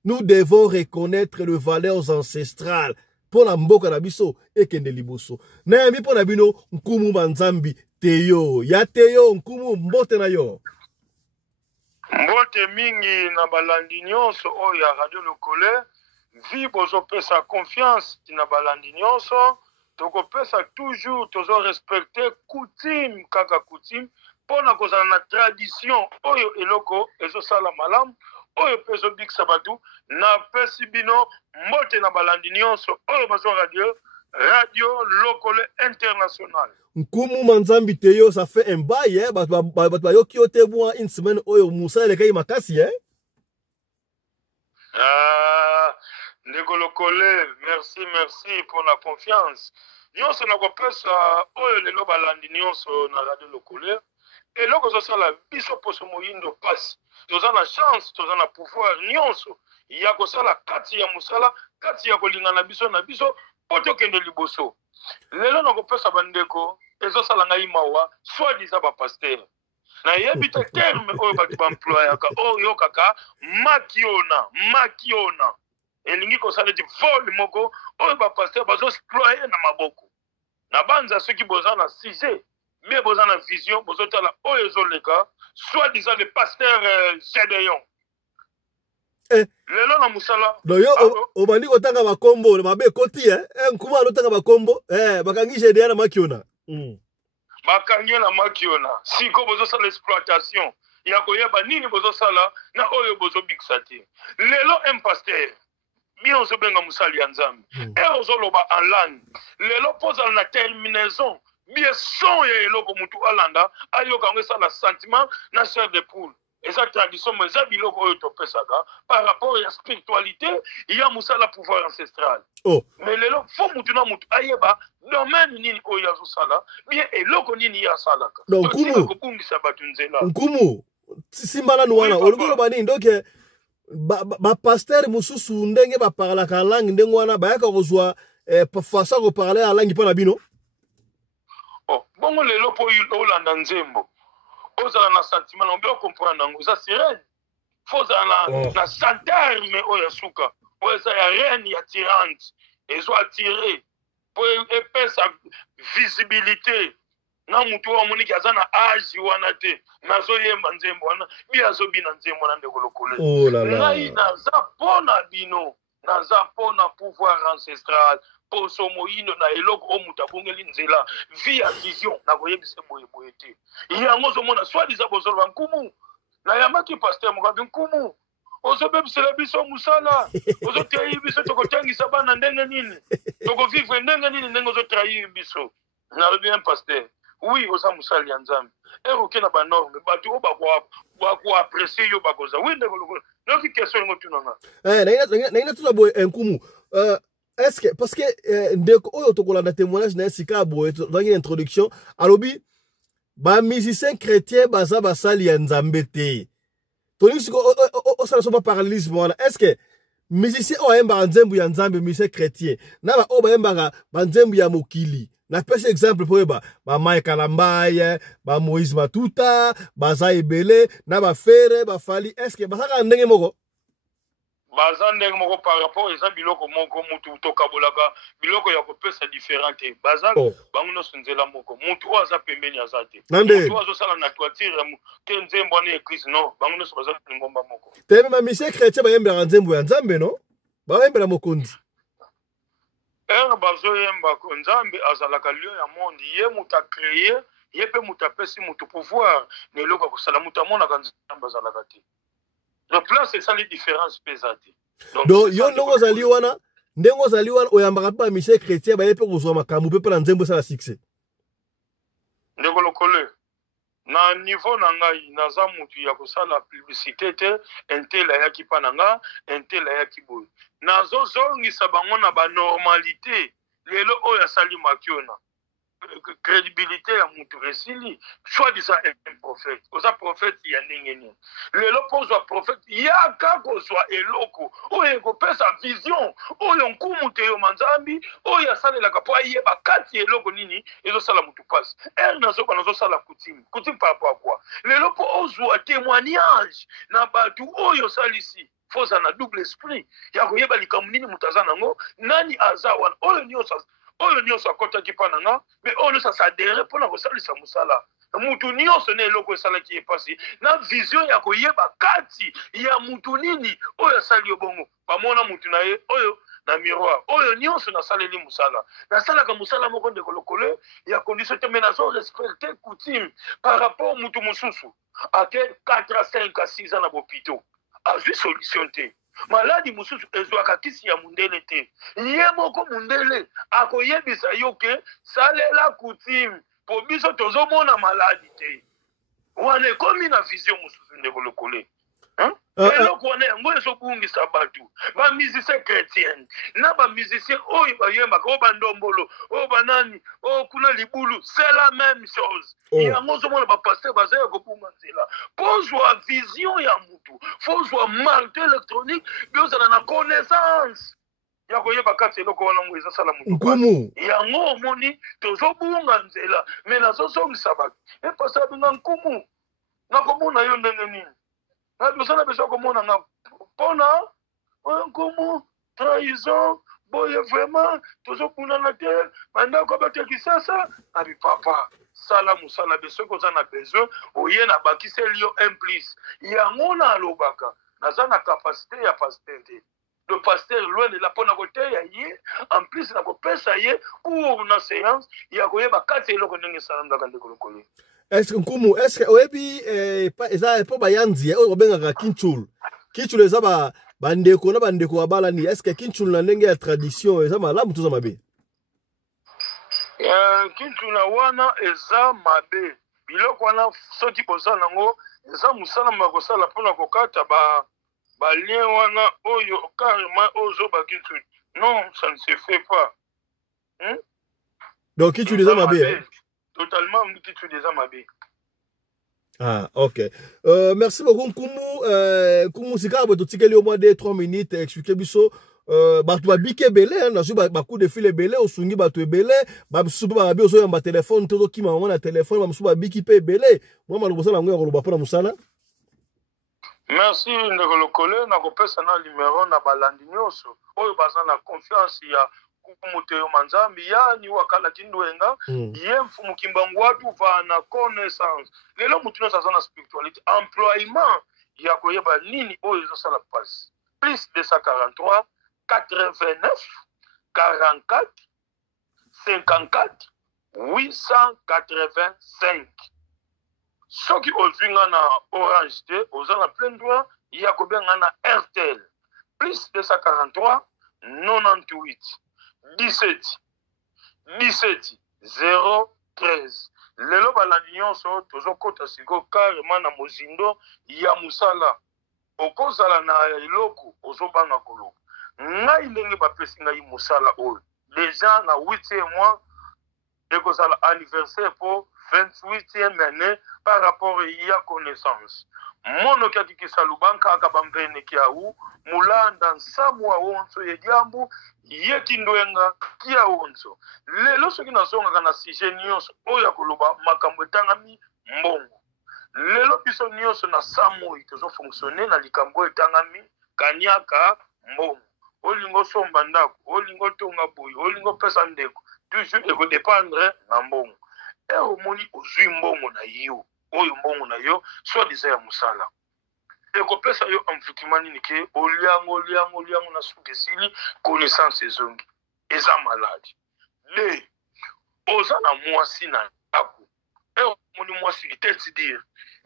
Nous devons reconnaître les valeurs ancestrales pour la mboka na biso et kende liboso. Na yami pour na bino nkumu banzambi teyo, ya teyo nkumu mbote na yo. Mbote mingi na balandi nyonso oyo ya Radio Lokole, vi bozo pesa confiance na balandi nyonso. Donc, ça toujours, toujours respecter coutume, kaka coutume, pour nous na tradition, oyo eloko, ezo sala malam, oyo peso big sabatu, na pesibino, mote na balandi nyonso, oyo bazo radio Lokole international. Nkumu manzambi teyo, ça fait un bail, hein, bah, yo kiote bois une semaine, oyo moussa le kay makasi, hein. Ndeko Lokole, merci pour la confiance. Nyonso na kopesa oyo lelo balandi nyonso na Radio Lokole. Et loko zosala biso poso moyindo passe. Toza na chance, toza na pouvoir nyonso. Ya kosala kati ya musala, kati ya kolingana biso na biso, poto kende liboso. Lelo na kopesa bandeko, ezosala ngai mawa, soit disant ba pasteur. Na yebite terme oyo batu ba employaka, oyo kaka makiona. Elingi kosala di vol moko oyo ba pasteur bazo exploiter na maboko na banza ceux qui boza na sujet mais boza na vision bozo tala oyo zoleka soit disant le pasteur Gédéon lelo na musala do yo obandi kotanga bakombo na mabe koti nkuma alotanga bakombo bakangi Gédéon na makiona bakangi na makiona siko bozo sala exploitation ya koyeba nini bozo sala na oyo bozo bixati lelo un pasteur bien on se benga musali ya nzambe et ozoloba en langue lelo poza na terminaison bien son ya eloko mutu alanda ayoka ngesa la sentiment na chair de poule et ça tradition mais ça biloko oyo topesaka par rapport à la spiritualité il y a musala pouvoir ancestral mais lelo fo mutu na mutu ayeba domaine nini oyo azosala bien eloko nini ya salaka donc kubungisa batu nzela nkumu simbala nuwana olugolo bani donc ba pasteur mususu ndenge ba parla ka langue ndenge wana ba yaka kozwa façon ko parler en langue pona bino bongo lelo po olanda nzembo ozala na sentiment on peut comprendre ngo ça sirène faut na santarme oya suka oya ya reine ya tyrante ezo attirer pour epesa visibilité na mutu wa moniki aza na age wana te nazoyemba nzembo wana bi azobina nzembo na ndeko lokole ngai naza pona bino naza pona pouvoir ancestral poso moyindo na eloko o mutu abongeli nzela via vision nakoyebisa boyeboye te yango ozomona swadiza bozoloba nkumu nayambaki paster mokabi nkumu ozobebisela biso musala ozotrahi biso tokotangisa bana ndenge nini tokovivre ndenge nini ndenge ozotrahi biso nalobi un paster oui oza musali ya nzambe eroke na banorme bato oyo bakoapresie yo bakoza oui ndeko lokolo noki question yango tunanga naina tuna boye nkumu est-ce que parce que ndeko oyo tokolanda témoignage na esika boye tozangi introduction alobi ba musicien chrétien baza basali ya nzambe te tolisi osala so ba parallélisme wana est-ce que musicien oyo ayembaka nzembo ya nzambe musicien chrétien na ba oyo bayembaka banzembo ya mokili na pesa exemple po ba Mike Kalambaye ba Moïse Matuta baza ebele na ba Fere ba Fali est-ce que basaka ndenge moko baza ndenge moko par rapport eza biloko moko mutu tokabolaka biloko ya kopesa différente baza bango no nzela moko mutu o aza pembeni aza te mutu azosala na toitire ke nzembo wana église non bango no baza ngomba moko te même mission chrétien bayembela nzembo ya nzambe no bayembela mokonzi bazoyemba ko nzambe azalaka lieu ya monde ye mutu acréé ye pe mutu apesi mutu pouvoir na eloko kosala mutu amonaka nzambe azalaka te donc là c'est ça les différences pesate donc yo ndongo zali wana ndengo zali wana oyambaka pa mission chrétien ba yepe kozwa makambu pe na nzembo sala succès ndeko lokole na niveau na ngai naza mutu ya kosala publicité te entela ya kipananga entela ya kiboy nazo zongisa bango na ba normalité lelo oyo asali makiona crédibilité ya mutu resili soit disant un prophète oza prophète ya ndenge nini lelo pozwa prophète yaka kozwa eloko oyo ekopesa vision oyo nkumu te yo manzambi oyo asalelaka po ayeba kati eloko nini ezosala mutu pasi nazoba nazosala coutume par rapport à quoi lelo po ozwa témoignage na bato oyo salisi foza na double esprit ya koyeba likambo nini mutu aza nango nani aza wana oyo nyonso akotaki mpa na nga me oyo nyonso asadere mpona kosalisa mosala mutu nyonso na eloko esalaki ye mpasi na vision ya koyeba kati ya mutu nini oyo asali yo bongo bamona mutu na ye oyo na miroir oyo nyonso nasaleli mosala nasalaka mosala moko ndeko lokolo ya condition te me nazorespecte coutume par rapport mutu mosusu ake 4 à 5 à 6 ans na bopito azwi solution te maladi mususu ezwaka kisi ya mundele te ye moko mundele akoyebisa yo ke salela coutume po biso tozomona maladi te wana ekomi na vision mususu ndeko lokole eloko wana yango ezobungisa bato bamusicien chrétienne na bamusicien oyo bayembaka oyo bandombolo oyo banani oyo kuna libulu c'est la même chose yango ozomona bapaster baza ya kobunga nzela pozwa vision ya mutu fozwa marque électronique biozala na connaissance ya koyeba kati eloko wana ngo ezasala mutu yango omoni tozobunga nzela me nazozongisa bato epasa binga nkumu nakomona yo ndenge nini nazosala besoin komona nga mpona nkumu trahison boye vraiment tozobundana te bandako batekisasa abi papa sala mosala besoin koza na besoin oye na bakiseli yo implice yango na alobaka naza na capacité ya paster te le pasteur loin de la pona koteya ye en plus na kopesa ye cours na séance ya koyeba kati eloko ndenge esalamaka ndeko lokolo est-ce que nkumu est-ce que oyebi eza po bayanzi oyo babengaka kinchulu eza bandeko na bandeko babalani est-ce que kinchulu na ndenge ya tradition eza malamu toza mabe kinchulu na wana eza mabe biloko wana soki bozala nango eza mosala makosala mpona kokata balien wana oyo carrément ozoba kinchulu non ça ne se fait pas donc kinchulu eza mabe totalement multitude des amabé. Ah, ok. Merci beaucoup, Nkumu. Nkumu, si vous avez au moins 3 minutes, expliquez biso. Batu ba bike belé, na su ba coup de fil belé, au sungi batu belé, ba suba ba bi ozo ya téléphone, todo ki ma na téléphone, ba suba biki pe belé. Moi ma lobosa na ngo loba pona musala. Merci ndeko lokole na kopesa na numéro na balandi nyoso. Oyo baza na confiance ya kumuteo manzambi yani wakala kindwenga ye mfumu kimbangu watu vana connaissance lelo mutu nosa na spiritualité employement ya koyeba nini oyo ezosala passe plus 243 89 44 54 885 soki ozinga na Orange te oza na plein droit ya kobenga na RTL plus 243 98 17 17 013 lelo balandi nyonso tozokota siko carrément na mozindo ya musala okozala na eloko ozobanga koloba ngai ndenge bapesi ngai musala oyo déjà na 8e mois ekozala anniversaire pour 28e année par rapport ya connaissance mono kiakikisa lubanka akabambene kiau mulanda nsamu wa onso yediambu yeti ndwenga kia onso lelo soki nazongaka na sujet nyonso oyo koloba makambo etangami mbongo lelo biso nyonso na samu tozofonctionne na likambo etangami kaniaka mbongo olingo somba ndako olingo tonga boyi olingo pesa ndeko toujours ekodépendre na mbongo omoni ozwi mbongo na yo oyo mbongo na yo soit disa ya musala ekopesa yo amvukima nini ke oliango na suki esili connaissance ezongi eza maladi le oza na mwasi na ndako omoni mwasi liteti dire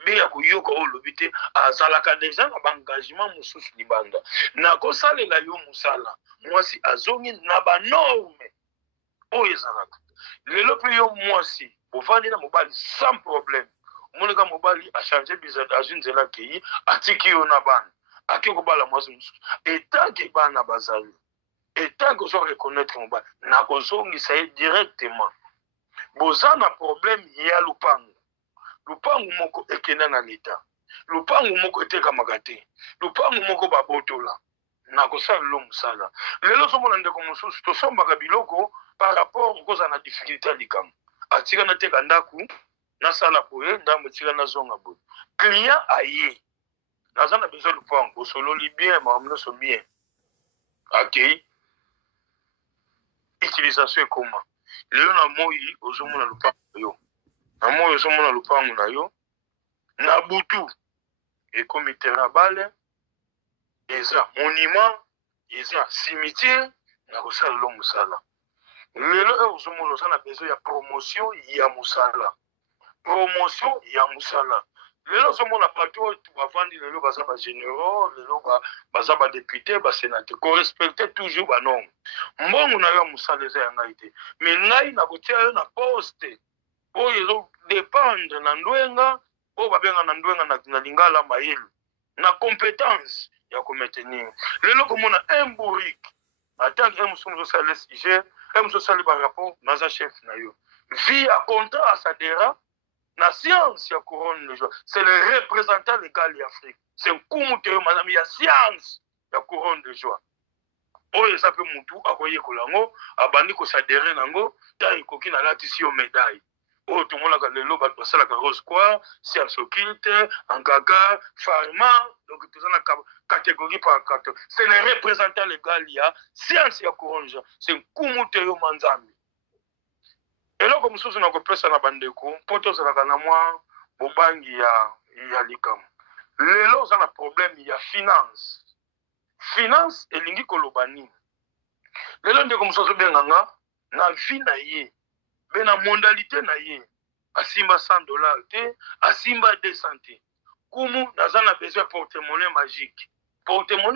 be ya koyoka oyo lobi te azalaka deja na baengagement mosusu libanda nakosalela yo musala mwasi azongi na banorme oyo ezalaka lelo mpe yo mwasi ovandi na mobali sans problème omoneka mobali achange bizata azwi nzela akei atiki yo na bana ake kobala mwasi mosusu etanke bana bazali etanke ozo reconnaître mobali nakozongisa ye directement boza na problème ya lupango moko ekenda na leta lupango moko etekamaka te lupango moko babotola nakosala lo musala lelo somona ndeko mosusu tosombaka biloko par rapport okozala na difficulté ya likambo atika nateka ndaku nasala boye ndambo tika nazonga boye client aye naza na besoin lupango osololi bien makambo nyonso bien akei utilisation ekoma lelo na moi ozomona lupango na yo na moi ozomona lupango na yo na butu ekomi terrain bale eza monument eza cimetière nakosala lo musala lelo ozomona oza na besoin ya promotion ya musala lelo ozomona bato oyo bavandi lelo baza bagénéraux lelo baza badepute basénateur korespecte toujours banorme mbongo na yo ya musala eza ya ngai te me ngai nakotia yo na poste oyo ezodépendre na ndwenga oyo babenga na ndwenga na lingala mayele na compétence ya komaintenir lelo komona un bourrique atanke mosusu mozosala SIG mozosala barapport naza chef na yo via contrat asadera na science ya couronne de joie c'est le représentant légal ya Afrique c'est nkumu te yo manami ya science ya couronne de joie oyo eza mpe mutu akoyekola yango abandi kosadere nango ntango ekoki nalatisi yo médaille oyo tomonaka lelo bato basalaka rose croix science occulte angaga pharma donc toza na catégorie par catégorie c'est le représentant légal ya science ya couronne de joie c'est nkumu te yo manzambi eloko mosusu nakopesa na bandeko mpo tozalaka na mwa bobangi ya likambo lelo oza na problème ya finance elingi koloba nini lelo ndeko mosusu azobenganga na vie na ye mpe na mondalité na ye asimba $100 te asimba 200 te kumu naza na besoin porte-monnaie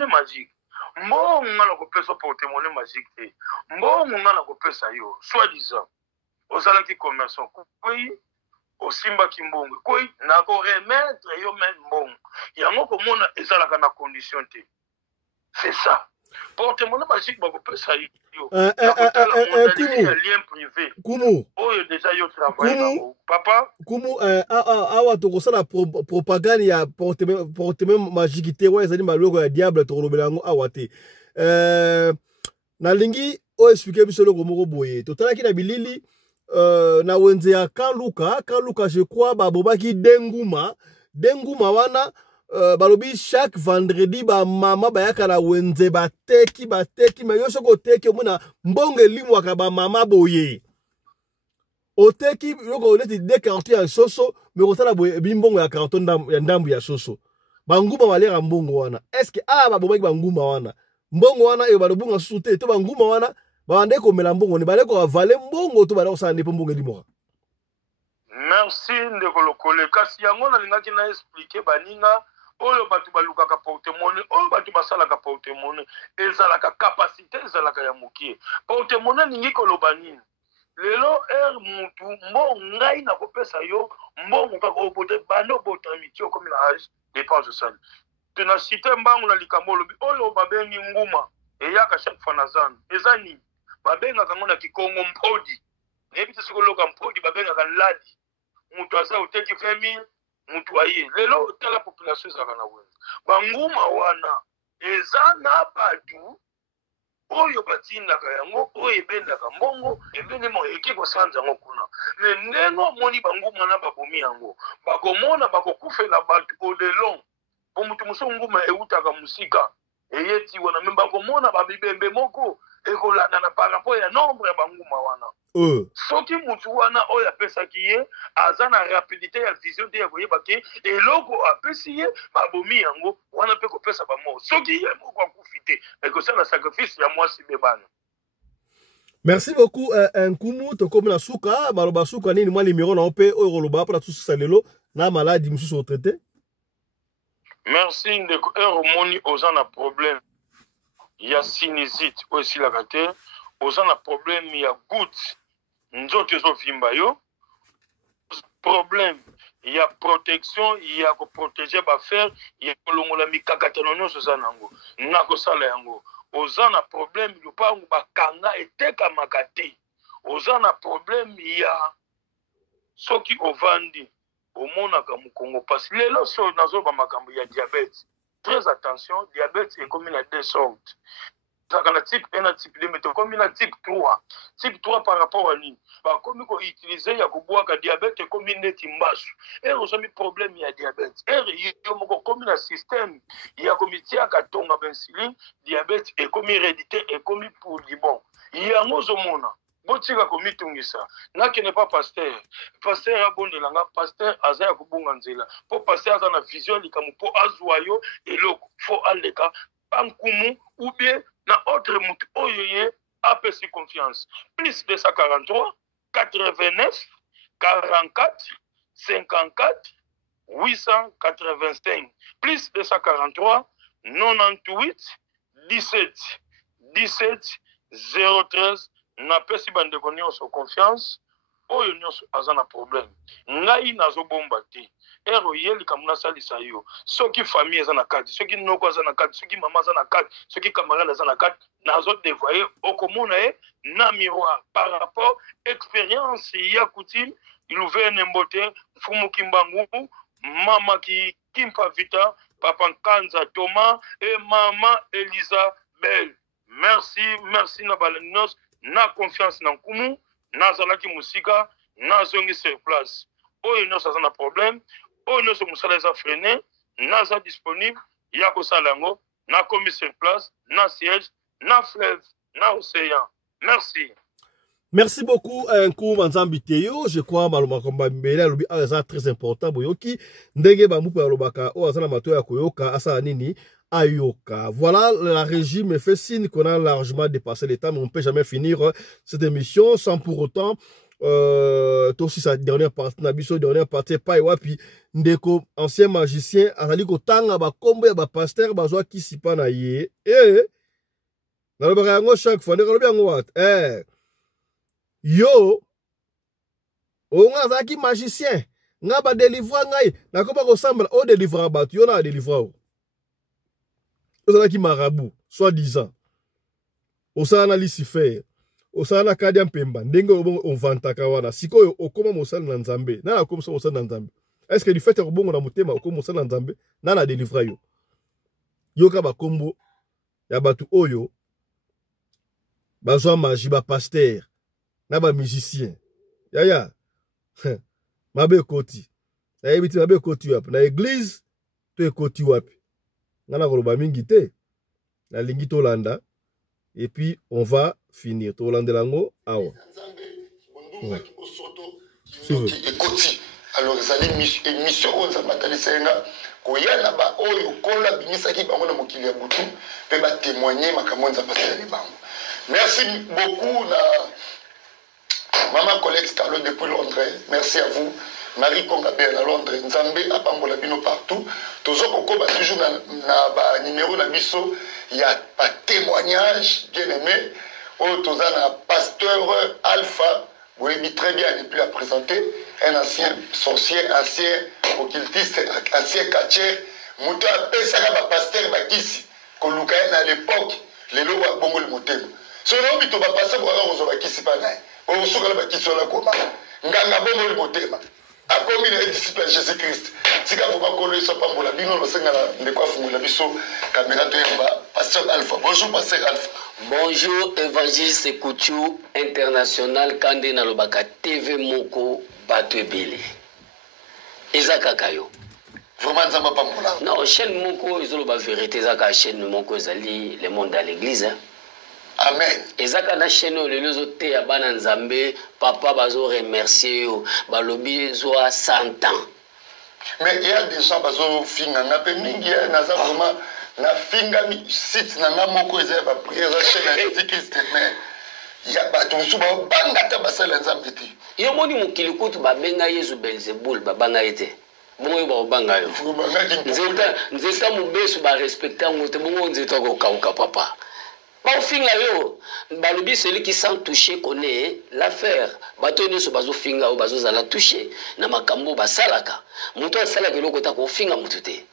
magique mbongo nga nakopesa porte-monnaie magique te mbongo nga nakopesa yo soi-disant ozalaki commerçant kwei osimbaki mbongo kwei nakoremettre yo même mbongo yango komona ezalaka na condition te c'est ça porte-monnaie magique bakopesa yo lien privé kumu oyo déjà yo travaille papa kumu awa tokosala propagande ya porte-monnaie magique te oyo ezali maloko ya diable tokolobela yango awa te nalingi oyo explique biso eloko moko boye totalaki na bilili na wenze ya Kanluka je crois babobaki denguma wana balobi chaque vendredi ba mama bayaka na wenze bateki mais yo soko teki omona mbongo elimwaka ba mama boye oteki yoko oleti de carton ya soso mais kotala boye bimbongo ya carton ya ndambu ya soso banguma balera mbongo wana est-ce que babomaki banguma wana mbongo wana yo balobunga susu te to banguma wana bande komela mbongo ne bale ko avale mbongo to bale kosala ndepo mbongo elimwaka. Merci ndeko lokole kasi yango nalingaki na expliquer baninga oyo batu balukaka porte-monnaie oyo batu basalaka porte-monnaie ezalaka capacité ezalaka ya mokie porte-monnaie ningi koloba nini lelo mutu mbo ngai na kopesa yo mbongo kaka obote bando bota miti okomi na age dépense osali tena cité mbangu na likambo lobi oyo babengi nguma eyaka chaque fois na zana eza nini babengaka ngo na kikongo mpodi nebi te sikoloka mpodi babengaka ladi mutu aza oteki 20 000 mutu aye lelo tala population ezalaka na wenze banguma wana eza na batu oyo batindaka yango oyo ebendaka mbongo ebendemo eke kosanza yango kuna me ndenge omoni banguma na babomi yango bakomona bakokufela bato odelon po mutu mosusu nguma eutaka mosika eyeti wana me bakomona babibembe moko ekolanda na par rapport ya nombre ya banguma wana soki mutu wana oyo apesaki ye aza na rapidité ya vision te ya koyeba ke eloko apesi ye babomi yango wana mpe kopesa bamoko soki ye moko akufi te ekosala sacrifice ya mwasi be bana. Merci beaucoup Nkumu tokomi na suka baloba suka nini mwa numéro na ope oyo koloba mpona tususa lelo na maladi mosusu otraité. Merci ndeko moni oza na problème ya sinusite oyo esilaka te oza na problème ya goutte nzoto ezovimba yo problème ya protection ya koprotege bafer ya kolongola mikakatano nyonso oza nango na kosala yango oza na problème lupango bakanga etekamaka te oza na problème ya soki ovandi omonaka mokongo pasi lelo so nazoba makambo ya diabète très attention diabète ekomi na deux sortes na type 1 na type 2 mais tokomi na type 3 type 3 par rapport à nini bakomi koutilize ya kobwaka diabète ekomi neti mbasu ozami problème ya diabète yo moko komi na système ya komitiaka tonga bainsuline diabète ekomi hérédité ekomi pour du bon yango ozomona botika komitungisa nakene pa pasteur abondelanga pasteur aza ya kobunga nzela po pasteur aza na vision likambo po azwa yo eloko fo aleka pankumu ou bien na autre mutu oyo ye apesi confiance plus 243 89 44 54 885 plus 243 98 17 17 013 napesi bandeko nyonso confiance oyo nyonso aza na problème ngai nazobomba te ero ye likambo nasalisa yo soki famille eza na kati soki noko aza na kati soki mama aza na kati soki camarade aza na kati nazodevoye okomona ye na miroir par rapport expérience ya coutume iluvene mbote mfumu kimbangu mama kimpa vita papa nkanza Thomas et mama Elisa Belle. Merci na balanos na confiance na Nkumu nazalaki musika nazongi sur place oyo nyonso aza na problème oyo nyonso mosala eza freine naza disponible ya kosala yango nakomi sur place na siège na fleuve na océan. Merci beaucoup Nkumu Nzambi Teyo. Je crois makomba mbele alobi aza très important boyoki ndenge bamupa alobaka o aza na mato ya koyoka asa nini ayoka. Voilà, la régie me fait signe qu'on a largement dépassé le temps, mais on ne peut jamais finir cette émission sans pour autant aussi sa dernière partie, Nabiso dernière partie, Paiwa, puis Ndeko, ancien magicien, azali ko tanga ba kombo ya ba pasteur bazwa kisipa na ye. Na lo ba yango chaque fois, ndeko lo yango wat. Yo, onga azaki magicien, nga ba délivrer ngai, na ko ba ko sambla o délivrer ba tu yo na délivrer. Ozalaki marabout, soi-disant. Osana Lucifer. Osana Kadia Mpemba. Ndenge on vantaka wana. Siko okoma mosala na Nzambe. Nana okoma mosala na Nzambe. Est-ce que du fait obongo na motema okoma mosala na Nzambe? Nana délivra yo. Yoka ba kombo ya batu oyo. Bazwa magie ba pasteur. Na ba musicien. Yaya. Mabe koti. Na ebiti mabe koti yap. Na église to ekoti wapi. Ngana koloba mingi te. Na lingi tolanda. Et puis on va finir. Tolanda lango awa. Ekoti. Alors ezali émission on za matalisa nga koyana ba oyo kola bimisaki bango na mokili ya butu pe ba témoigner makambo za passer les bango. Merci beaucoup na Maman Colette Carlo depuis Londres. Merci à vous. Marie Kongabé à Londres. Nzambe à Pambola Bino partout. Tozo Koko ba toujours na numéro na biso. Il y a pas témoignage bien aimé. Oh toza na pasteur Alpha. Oui, très bien, il n'est plus à présenter. Un ancien sorcier, ancien occultiste, ancien catcher. Mouto a pesaka ba pasteur bakisi. Kolukaye à l'époque. Les lois à bongo le motem. Son nom bito ba pasteur kwa ozo bakisi pa nae. Osuka ba kiso la koma. Nganga bongo le motem. A commis les disciples de Jésus-Christ. Si vous avez un pambola, bino no senga de quoi fumula biso caméra to yamba pasteur Alpha. Bonjour pasteur Alpha. Bonjour évangéliste Kouchou international Kande na lobaka TV Moko Batwebele. Ezaka kayo. Vraiment nzamba pambola. Non, chaîne Moko izoloba vérité ezaka chaîne Moko ezali le monde à l'église. Amen. Ezaka na chaîne le lozote ya bana nzambe papa bazo remercier yo balobi zo a 100 ans. Mais il y a des gens bazo finga na pe mingi na za vraiment na finga mi site na nga moko eza ba prière chaîne na Jésus-Christ mais il y a ba tout ba banga ta basala nzambe ti. Yo moni mukili kutu ba benga Yesu Belzebul ba banga ete. Bongo ba banga yo. Nzeta mubesu ba respecter ngote bongo nzeta ko kauka papa. Bon, finga yo, balobi celui qui s'en touché connaît l'affaire. Bato nyonso bazo finga o bazo zala touché na makambo basalaka. Muto asalaka eloko ta ko finga mutu te.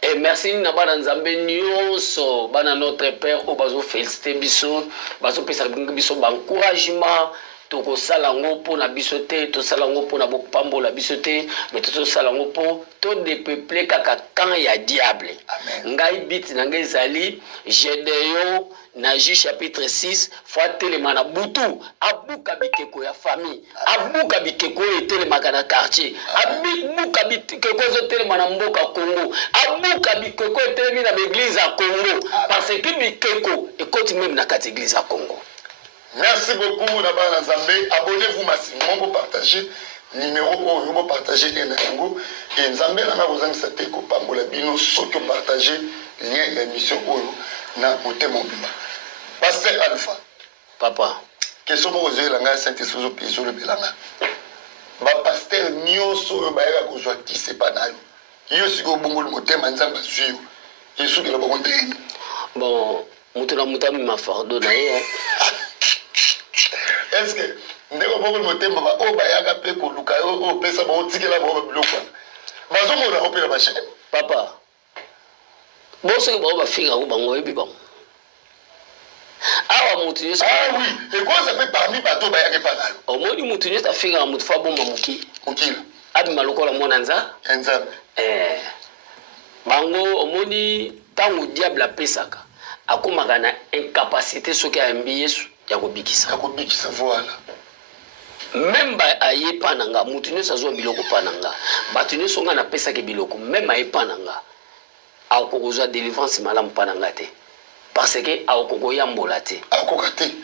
Et merci na bana nzambe nyonso bana notre père o bazo féliciter biso, bazo pesa biso ba encouragement. Toko salango po na biso te, to salango po na bopambola biso te, mais to salango po to dépeupler kaka kan ya diable. Amen. Ngai bit na ngai zali Gédéon na Juge chapitre 6 fois telemana butu abuka bikeko ya famille, abuka bikeko etelemaka na quartier, abuka bikeko zo telemana mboka Congo, abuka bikeko etelemi na église à Congo parce que bikeko ekoti même na kati église à Congo. Merci beaucoup Nabana Nzambe. Abonnez-vous massivement pour partager numéro pour partager lien na Congo et Nzambe na bozami sate ko pambola bino soki partager lien émission oyo na motema mbima. Pasteur Alpha. Papa. Question pour oser la nga Saint-Esprit zo piso le belanga. Ba pasteur nyonso ba yaka ko zwa kise pa nayo. Yo siko bongo le motema Nzambe zuyo. Yesu ke la bongo ndeni. Bon, mutuna mutami ma fardo na ye. Est-ce que ndeko bongo le motema ba o ba yaka pe ko luka o pesa ba otikela ba biloko. Bazo mo na opela ba chene. Papa. Boso ba ba finga ko bango ebi bango. Awa mutu nyesa. Ah oui, et quoi ça fait parmi bateau ba yaka pa nayo. O moni mutu nyesa finga mutu fa bomba muki. Mukila. Abi maloko la mona nza. Nzambe. Bango o moni tangu diable apesaka. Akomaka na incapacité soki ayembi Yesu ya kobikisa. Ya kobikisa voilà. Même ba aye pananga mutu nyesa zo biloko pananga. Batu nyesa nga na pesa ke biloko même aye pananga. Akokozwa délivrance malamu pananga te. Parce que akoko yambola te. Akokate.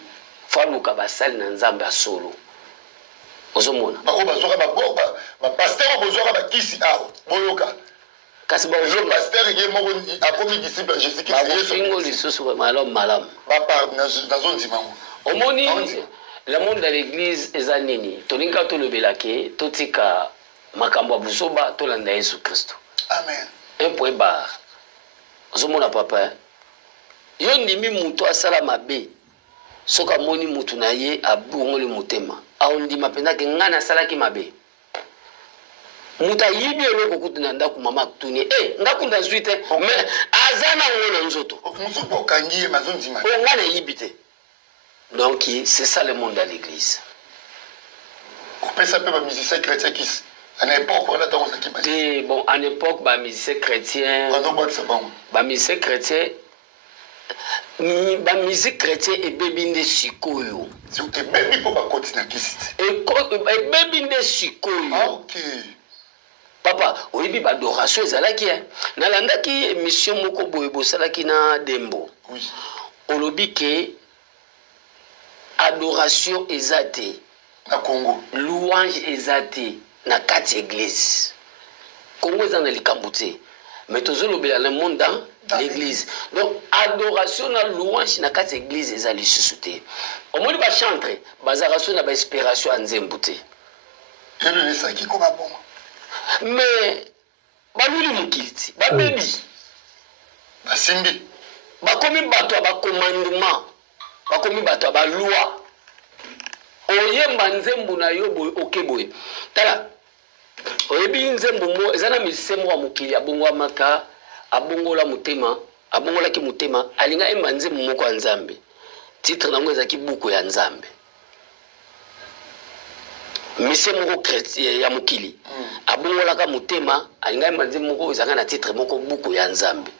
Faluka basali na Nzambe asolo. Ozomona. Ba o bazoka ba pasteur bozoka ba kisi awo. Boyoka. Kasi ba le pasteur ye moko akomi disciple de Jésus Christ. Yesu fingo lisusu malam. Ba par na zone dimango. Omoni le monde de l'église ezanini. Tolinga to lebelake totika makambo busoba tolanda Yesu Kristo. Amen. Un point barre. Ozomona papa. Yo ndimi mutu asala mabe. Soka moni mutu na ye abungole mutema. Aondima penda ke ngana sala ki mabe. Muta yibi eloko kutina ndaku mama kutuni. Ndaku ndazuite mais azana ngona nzoto. Musu bokangi mazondima. Ngana yibite. Donc c'est ça le monde à l'église. Kopesa pe ba musicien chrétien qui à l'époque on a tendance à qui. Bon à l'époque ba musicien chrétien. Ba musicien chrétien ba musique chrétienne et bébinde sikoyo. Et baby pour ba continuer qui c'est. Et bébinde sikoyo. Ah OK. Papa, oyebi badoration ezalaki nalandaki émission moko boye bosalaki na Dembo olobi ke adoration eza te na Congo louange eza te na kati église Congo eza na likambo te mais tozolobela le monde dans l'église donc adoration na louange na kati église eza lisusu te omoni bachantre bazalaka so na bainspiration ya nzembo te elelesaki koma bongo mais baluli mokili ti babebi basimbi bakomi bato ya bacommandement bakomi bato ya baloi oyemba nzembo na yo boye oke boye tala oyebi nzembo mo eza na musicien moko ya mokili abongwamaka abongola motema abongolaki motema alinga yemba nzembo moko ya nzambe titre nango ezalaki buku ya nzambe musicien moko chrétien ya mokili abongolaka motema alinga yemba nzembo moko ezalaka na titre moko buku ya nzambe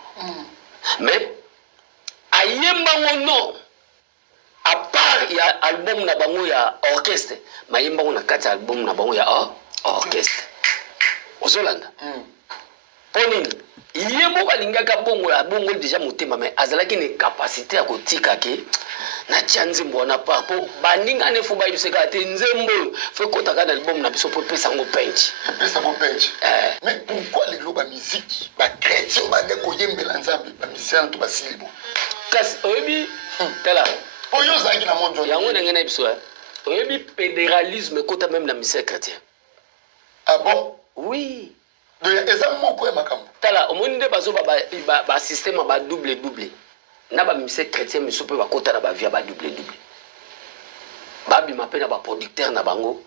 mais ayembango no à part ya album na bango ya orchestre mayembango na kati ya album na bango ya orchestre ozolanda ponini ye moko alingaka bongo ya bongo déjà motema mais azalaki ne capacité ya kotika ke na tia nzembo wana pa po baninga ne fo bayebiseka te nzembo fo kotaka na album na biso po pesa ngo penche mais pourquoi les loba musique ba chrétien ba ndeko yembela nzambe ba musicien to basilibo kasi oyebi tala oyo zaki na mondo yango ndenge na biso oyebi fédéralisme kota même na musicien chrétien ah bon oui eza moko ya makambo tala omoni nde bazo ba système ba double na ba musicien chrétien miso pe bakota na ba via ba double babima pe na ba producteur na bango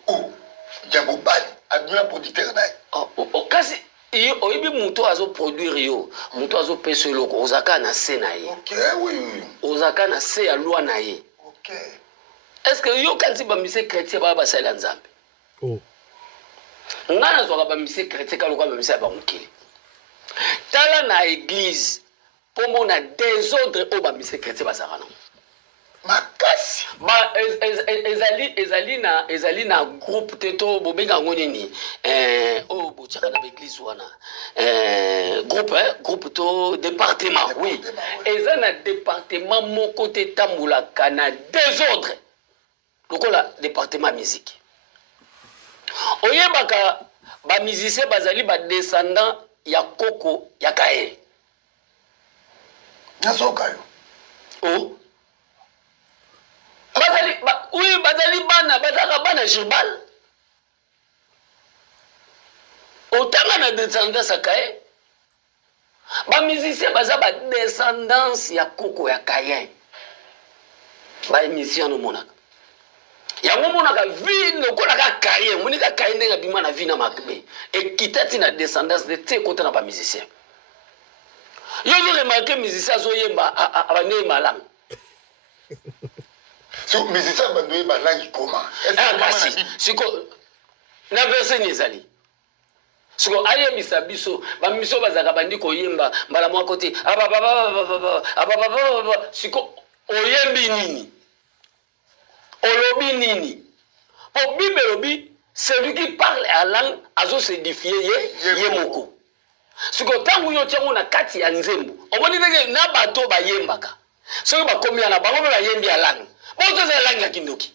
jambo bali aduna producteur na kasi oyebi muto azo produire yo muto azo pesa eloko ozaka na se na ye ozaka na se ya loi na ye est-ce que yo kanti ba musicien chrétien ba basala nzambe nga nazwaka ba musicien chrétien kaloka ba musicien ba mokili tala na église pombo na désordre o ba musicien chrétien bazaka nango makasi ba ezali na groupe teto bobenga ngo nini o bochaka na église wana groupe to département oui eza na département moko te tambulaka na désordre lokola département musique oyebaka ba musicien bazali ba descendant ya koko ya kaye nazoka yo bazali bana bazaka bana Gilbal otanga na descendance ya kaye ba musicien baza ba descendance ya koko ya kaye ba émission no monaka yango monaka vie lokolaka kaye monika kaye ndenga bima na vie na makbe ekitati na descendance de te kota na ba musicien yo zo remarquer musicien zo yemba abane malam so musicien bandoye balangi koma siko na verse nezali siko ayebisa biso bamiso bazaka bandi koyemba mbala mwa kote siko oyembi nini olobi nini po bible lobi celui qui parle à langue azo s'édifier ye moko siko tangu yo tiango na kati ya nzembo omoni ndenge na bato bayembaka soki bakomi na bango ba yembi ya langue bozo za langue ya kindoki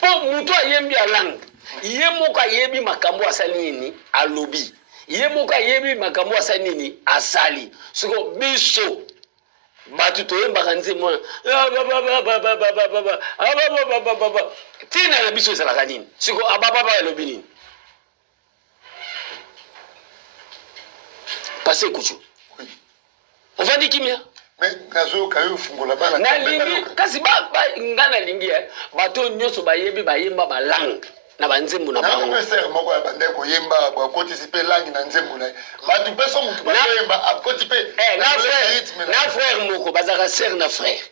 po muto ayembi ya langue ye moko ayebi makambo asali nini alobi ye moko ayebi makambo asali nini asali siko biso batu toyembaka nzembo tina na biso ezalaka nini siko abababa elobi nini pase kuchu ovandi kimia nalingi kasi nga nalingi bato nyonso bayebi bayemba balangue na banzembo na bango moko ya bande koyemba bakotisi pe langue na nzembo na bato pe so mutu bayemba akoti pe na frère moko bazaka sœur na frère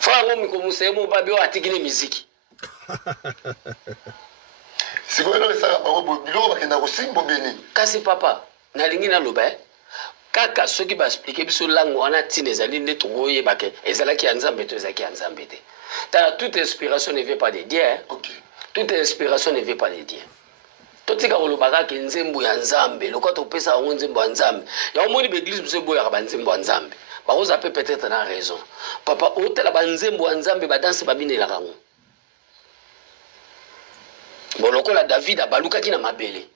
frère moko musemo babio atikine muziki sikoyo esaka bango biloko bakenda kosimba beni kasi papa nalingi naloba kaka soki baexplike biso langue wana ntina ezali nde tokoyebake ezalaki ya nzambe to ezalaki ya nzambe te. Toute inspiration ne vient pas de Dieu. Hein? Okay. Toute inspiration ne vient pas de Dieu. Totika kolobaka ke nzembo ya nzambe lokwa topesa yango nzembo ya nzambe ya omoni beglise biso boyaka banzembo ya nzambe bakoza pe peut-être na raison papa otela banzembo ya nzambe badanse babinelaka ngo bolokola David abalukaki na mabele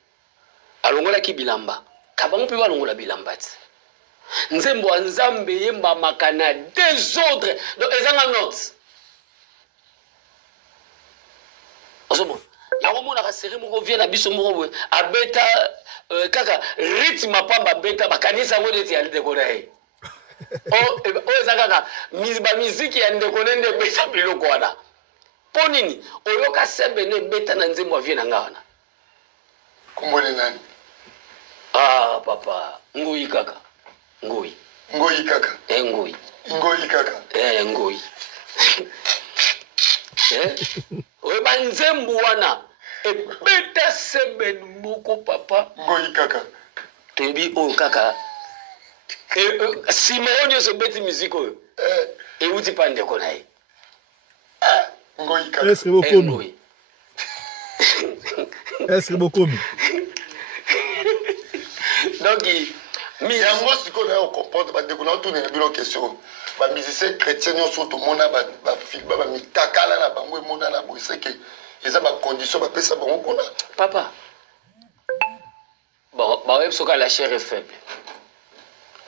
alongolaki bilamba kabango mpe balongola bilamba te nzembo ya nzambe yembamaka na désordre donc ezanga note osomo yango monaka seri moko vie na biso moko boye abeta kaka rythme pamba beta bakanisa yango neti ya ndeko na ye oyo eza kaka bamiziki ya ndeko ne nde ebeta biloko wana mpo nini oyoka sembe no ebeta na nzembo ya vie na nga wana kombone nani papa ngoi kaka ngoi kaka ngoi kaka ngoi oyo banzembo wana ebeta sembe moko papa ngoi kaka toyebi oyo kaka nsima oyo nyonso ebeti miziki oyo euti mpa ndeko na ye ngoi kaka Est-ce que bokomi donc yango sikoyo naye okomprendre bandeko na otunela bino question bamusicien chrétien nyonso tomona bamitakala na bango emonana boye seke eza bacondition bapesa bango kuna papa baoyebi soki la chair est faible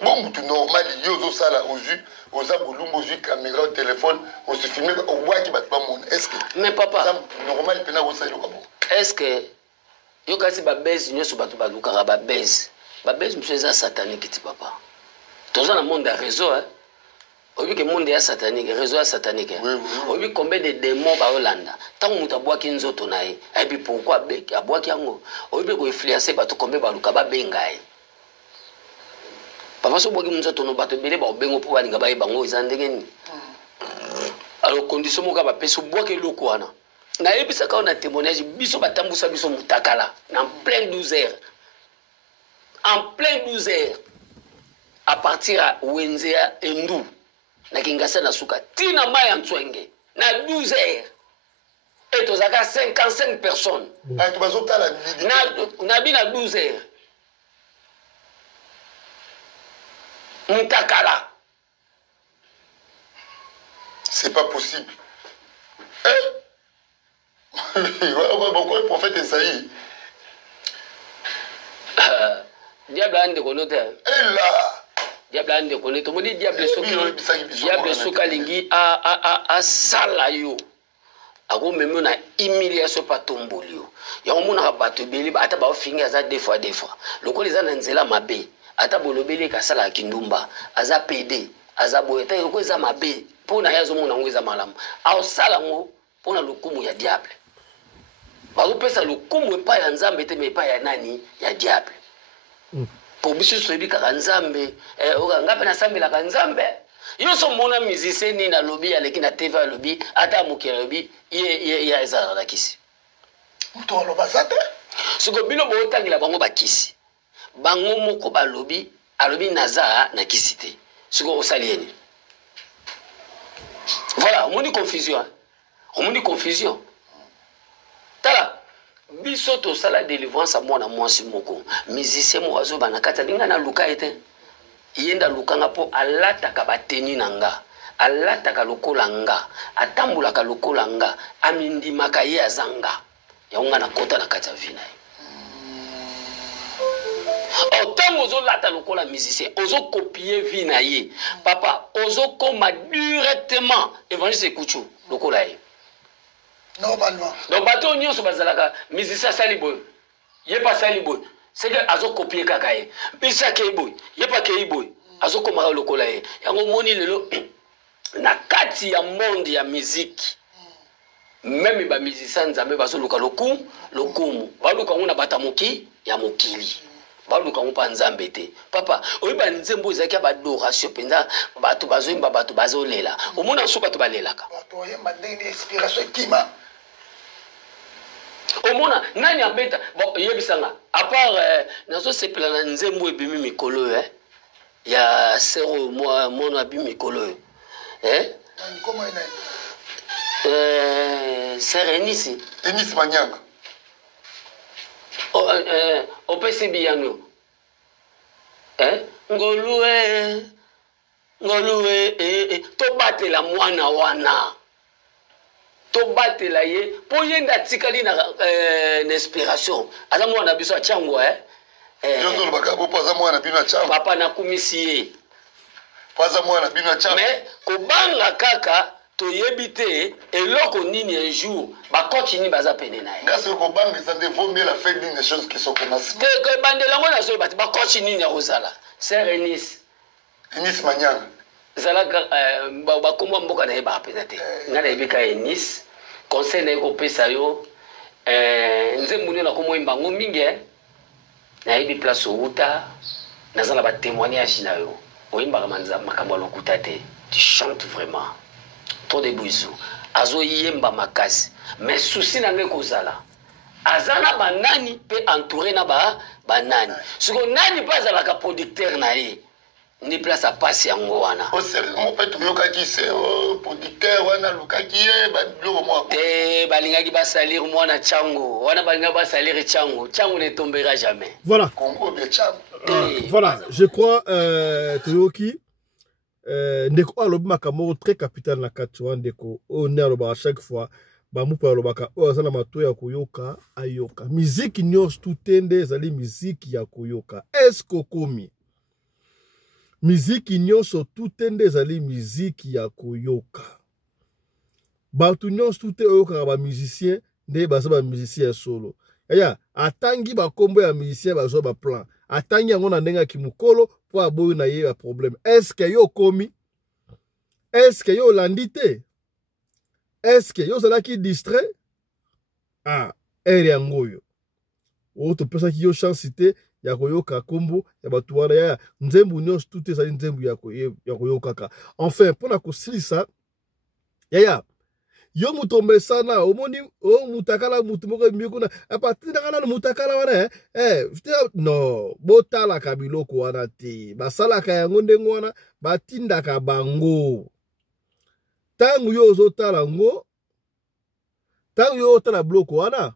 bon mutu normal ye ozosala ozwi oza bolumbu ozwi caméra telefone osifilme obwaki bato bamona estce mais papa normal mpena osala eloko bongo est-ce que yo kasi babese nyonso bato balukaka babese mosusu eza satanique ti papa toza na monde ya réseau oyebi ke monde ya satanique réseau ya satanique oyebi combien de démons baolanda ntango moto abwaki nzoto na ye ayebi pourkui abwaki yango oyebi koinfluence bato combien baluka babenga ye papa so obwaki nzoto no bato ebele baobenga mpo balinga bayeba yango eza ndenge nini alors condition moko bapesi obwaki eloko wana nayebisaka oyo na témoignage biso batambusa biso mutakala en plein 12 heures à partir ya wenze ya endu na kingasa na suka tina mai ya ntswenge na 12 heures et tozaka 55 personnes na bi na 12 heures mutakala c'est pas possible pourquoi le prophète Esaïe diable ande konote diable ande konote tomoni diable soki alingi asala yo akomemi na humiliation pa tomboli yo yango monaka bato ebele ata baofingi aza deux fois lokola eza na nzela mabe ata bolobeli ekasalaka kindumba aza pede aza boye ta lokola eza mabe mpo na ye azomona yango eza malamu aosala yango mpo na lokumu ya diable bazopesa lokumu epai ya nzambe te ma epai ya nani ya diable po biso toyebi kaka nzambe nga mpe nasambelaka nzambe nyonso mona musicien nini alobi aleki na tv alobi ata mokili alobi ye ezalaka na kisi moto aloba za te soko bino bootangela bango bakisi bango moko balobi alobi naza na kisi te soko osali yeni voilà omoni confusion tala biso tosala délivrance ya mwana mwasi moko musicien moko azoba na kati alinga na luka ye te ye nde alukanga mpo alataka bateni na nga alataka lokola nga atambolaka lokola nga amindimaka ye aza nga yango nga nakota na kati ya vi na ye ntango ozolata lokola musicien ozokopie vi na ye papa ozokoma directement évangile ekutu lokola ye normalement donc bato nyonso bazalaka musicien asali boye ye mpe asali boye seke azokopie kaka ye musicien akei boye ye mpe akei boye azokomaka lokola ye yango omoni lelo na kati ya monde ya miziki meme bamusicien nzambe bazoluka lokumu baluka ngo na bata moki ya mokili baluka ngo mpa nzambe te papa oyeba nzembo ezalaki ya badoration mpenza bato bazoyemba bato bazolela omona so bato balelaka bato oyemba ndenge inspiration ekima omona nani abeta bon yebisanga à part nazosepela na nzembo ebimi mikolo ya sero mon abi mikolo comment sere Enisi Manyanga opesi biyango ngoluwe tobatela mwana wana tobatela ye po yenda tikali na inspiration aza mwana biso a chango Yozolo bakabo paza mwana bino chango papa na kumisi ye paza mwana bino chango mais kobanga kaka toyebite eloko nini un jour ba coach ni baza pene na ye ngasi ko banga ça vaut mieux la faire des choses qui sont commencées que bandela ngona so ba coach nini ya kozala sir Enis Manyanga zalaka ba komba mboka na ye ba peza te ngana ebika Enis conseil na ko pesa yo nzembu ni na ko moyimba ngo mingi na yebi place outa nazala ba témoignage na yo oyimba manza makambo lokuta te tu chantes vraiment trop de bisous azo yemba makasi mais souci na nge kozala azana banani pe entouré na banani siko nani pas za la producteur na ye ni place à passer yango wana o sérieux peut yoka ki c'est producteur wana lukaki ye ba bloko mo balingaki ba salir mwana chango wana balinga ba salir chango ne tombera jamais voilà Congo be chango voilà je crois Toyoki ndeko alobi makambo très capital na kati wa ndeko o ne aloba à chaque fois ba mupa alobaka o azana mato ya koyoka ayoka muziki nyos tutende ezali muziki ya koyoka est-ce komi muziki nyonso tutende ezali muziki ya koyoka batu nyonso tute oyoka ba musicien nde baza ba musicien solo ya atangi ba kombo ya musicien bazo ba plan atangi yango na ndenga kimukolo po aboyo na ye ba problème est-ce que yo komi est-ce que yo landite est-ce que yo zalaki distrait ere yangoyo o to pesa ki yo chance te ya koyoka kombo ya batu wana ya nzembu nyonso tute ezali nzembu ya koyokaka enfin mpona kosilisa ya yo mutu mesana omoni o mutakala mutu moko mikuna apatinda kana mutakala wana no botala ka biloko wana te basalaka yango ndengo wana batindaka bango tangu yo ozotala ngo tangu yo otala biloko wana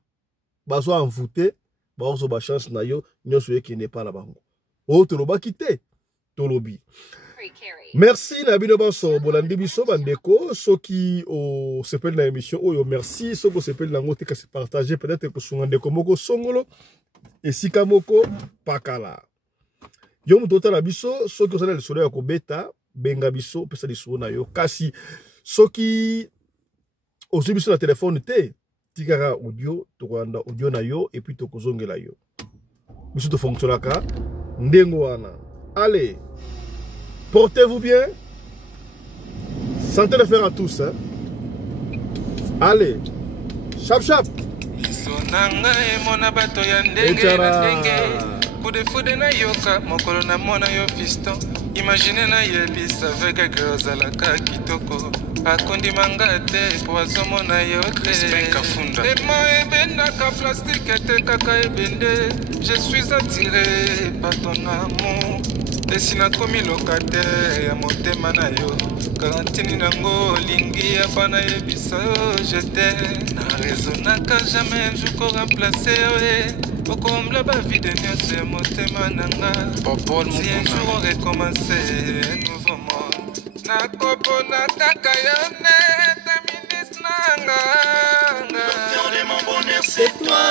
bazo envoûter bazo ba chance na yo nyonso yekende pa na bango o tolobaki te tolobi. Merci Nabino Basso, Bolandi Bisso, Bandeko, ceux qui s'appellent la émission, merci, ceux qui s'appellent la moté, qui se partagent, peut-être que sont Ndeko Moko Songolo, et Sikamoko Pakala. Yom Total Abisso, ceux qui sont le soleil à Kobeta, Benga Bisso, Pesa di Sona Yo, Kasi, ceux qui ont subi sur le téléphone, Tikara audio, Tokwanda audio na yo, et puis Tokozonge la yo. Bisso to fonctionnaka, Ndengoana. Allez. Portez-vous bien. Santé de faire à tous. Hein. Allez. Chap chap. Imaginez na yebisa vega girls à la kakitoko. Akondi mangate poison mona yote. Ema ebenda ka plastique te kaka ebende. Je suis attiré par ton amour. Desina komi locataire ya motema na yo. Karantini nango lingi ya bana yebisa je t'aime. Na raisonnaka jamais un jour ko remplacer. Okomla ba vide nyonso ya motema nanga. Si un jour on recommencer un nouveau monde. Nakopona kaka yone terminus nanga. L'option de mon bonheur c'est toi.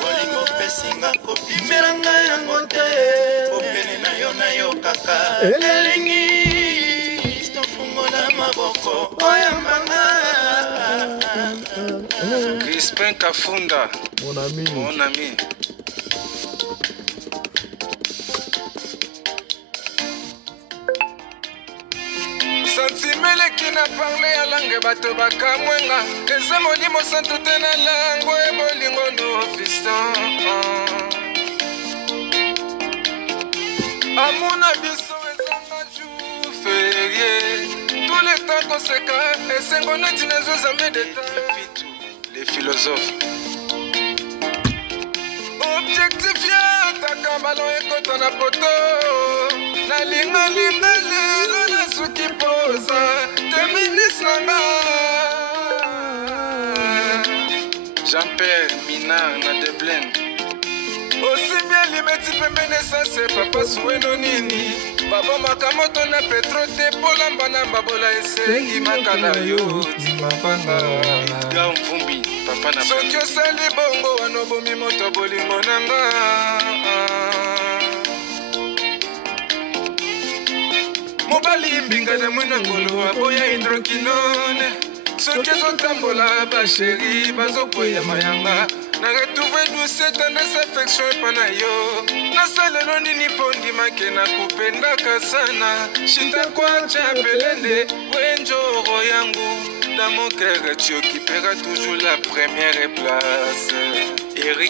Bolingo pesinga kopi melanga yango te. Opene na yo kaka. Elengi stofungola maboko. Oyambanga. Crispin Kafunda. Mon ami. Mon ami. Santimele qui n'a parlé à langue bato bakamwenga. Eza molimo santo te na lango e bolingo no fiston. Amona biso ezanga jour férié. Tous les temps conséquents et sengo neti nezo zamé de temps. Les philosophes. Objectif ya taka ballon ekota na poto. nalingalinga lelo nasuki poza teminisanga Jean-Pierre Minard na Dublin osimia limeti pembene sase papa suweno nini baba makamoto na petro te polamba na babola esengi makala yo timapanga ga mvumbi papa na soki osali bongo wanobomi moto bolingo nanga mobali mbinga na mwina ngolo aboya hydroquinone soki ezotambola basheri bazokwea mayanga na retrouve douce tendresse affection epana yo nasalelo nini mpo ndimake na kupendaka sana shitakwacha pelende wenjoro yangu dans mon cœur tu occuperas toujours la première place Eric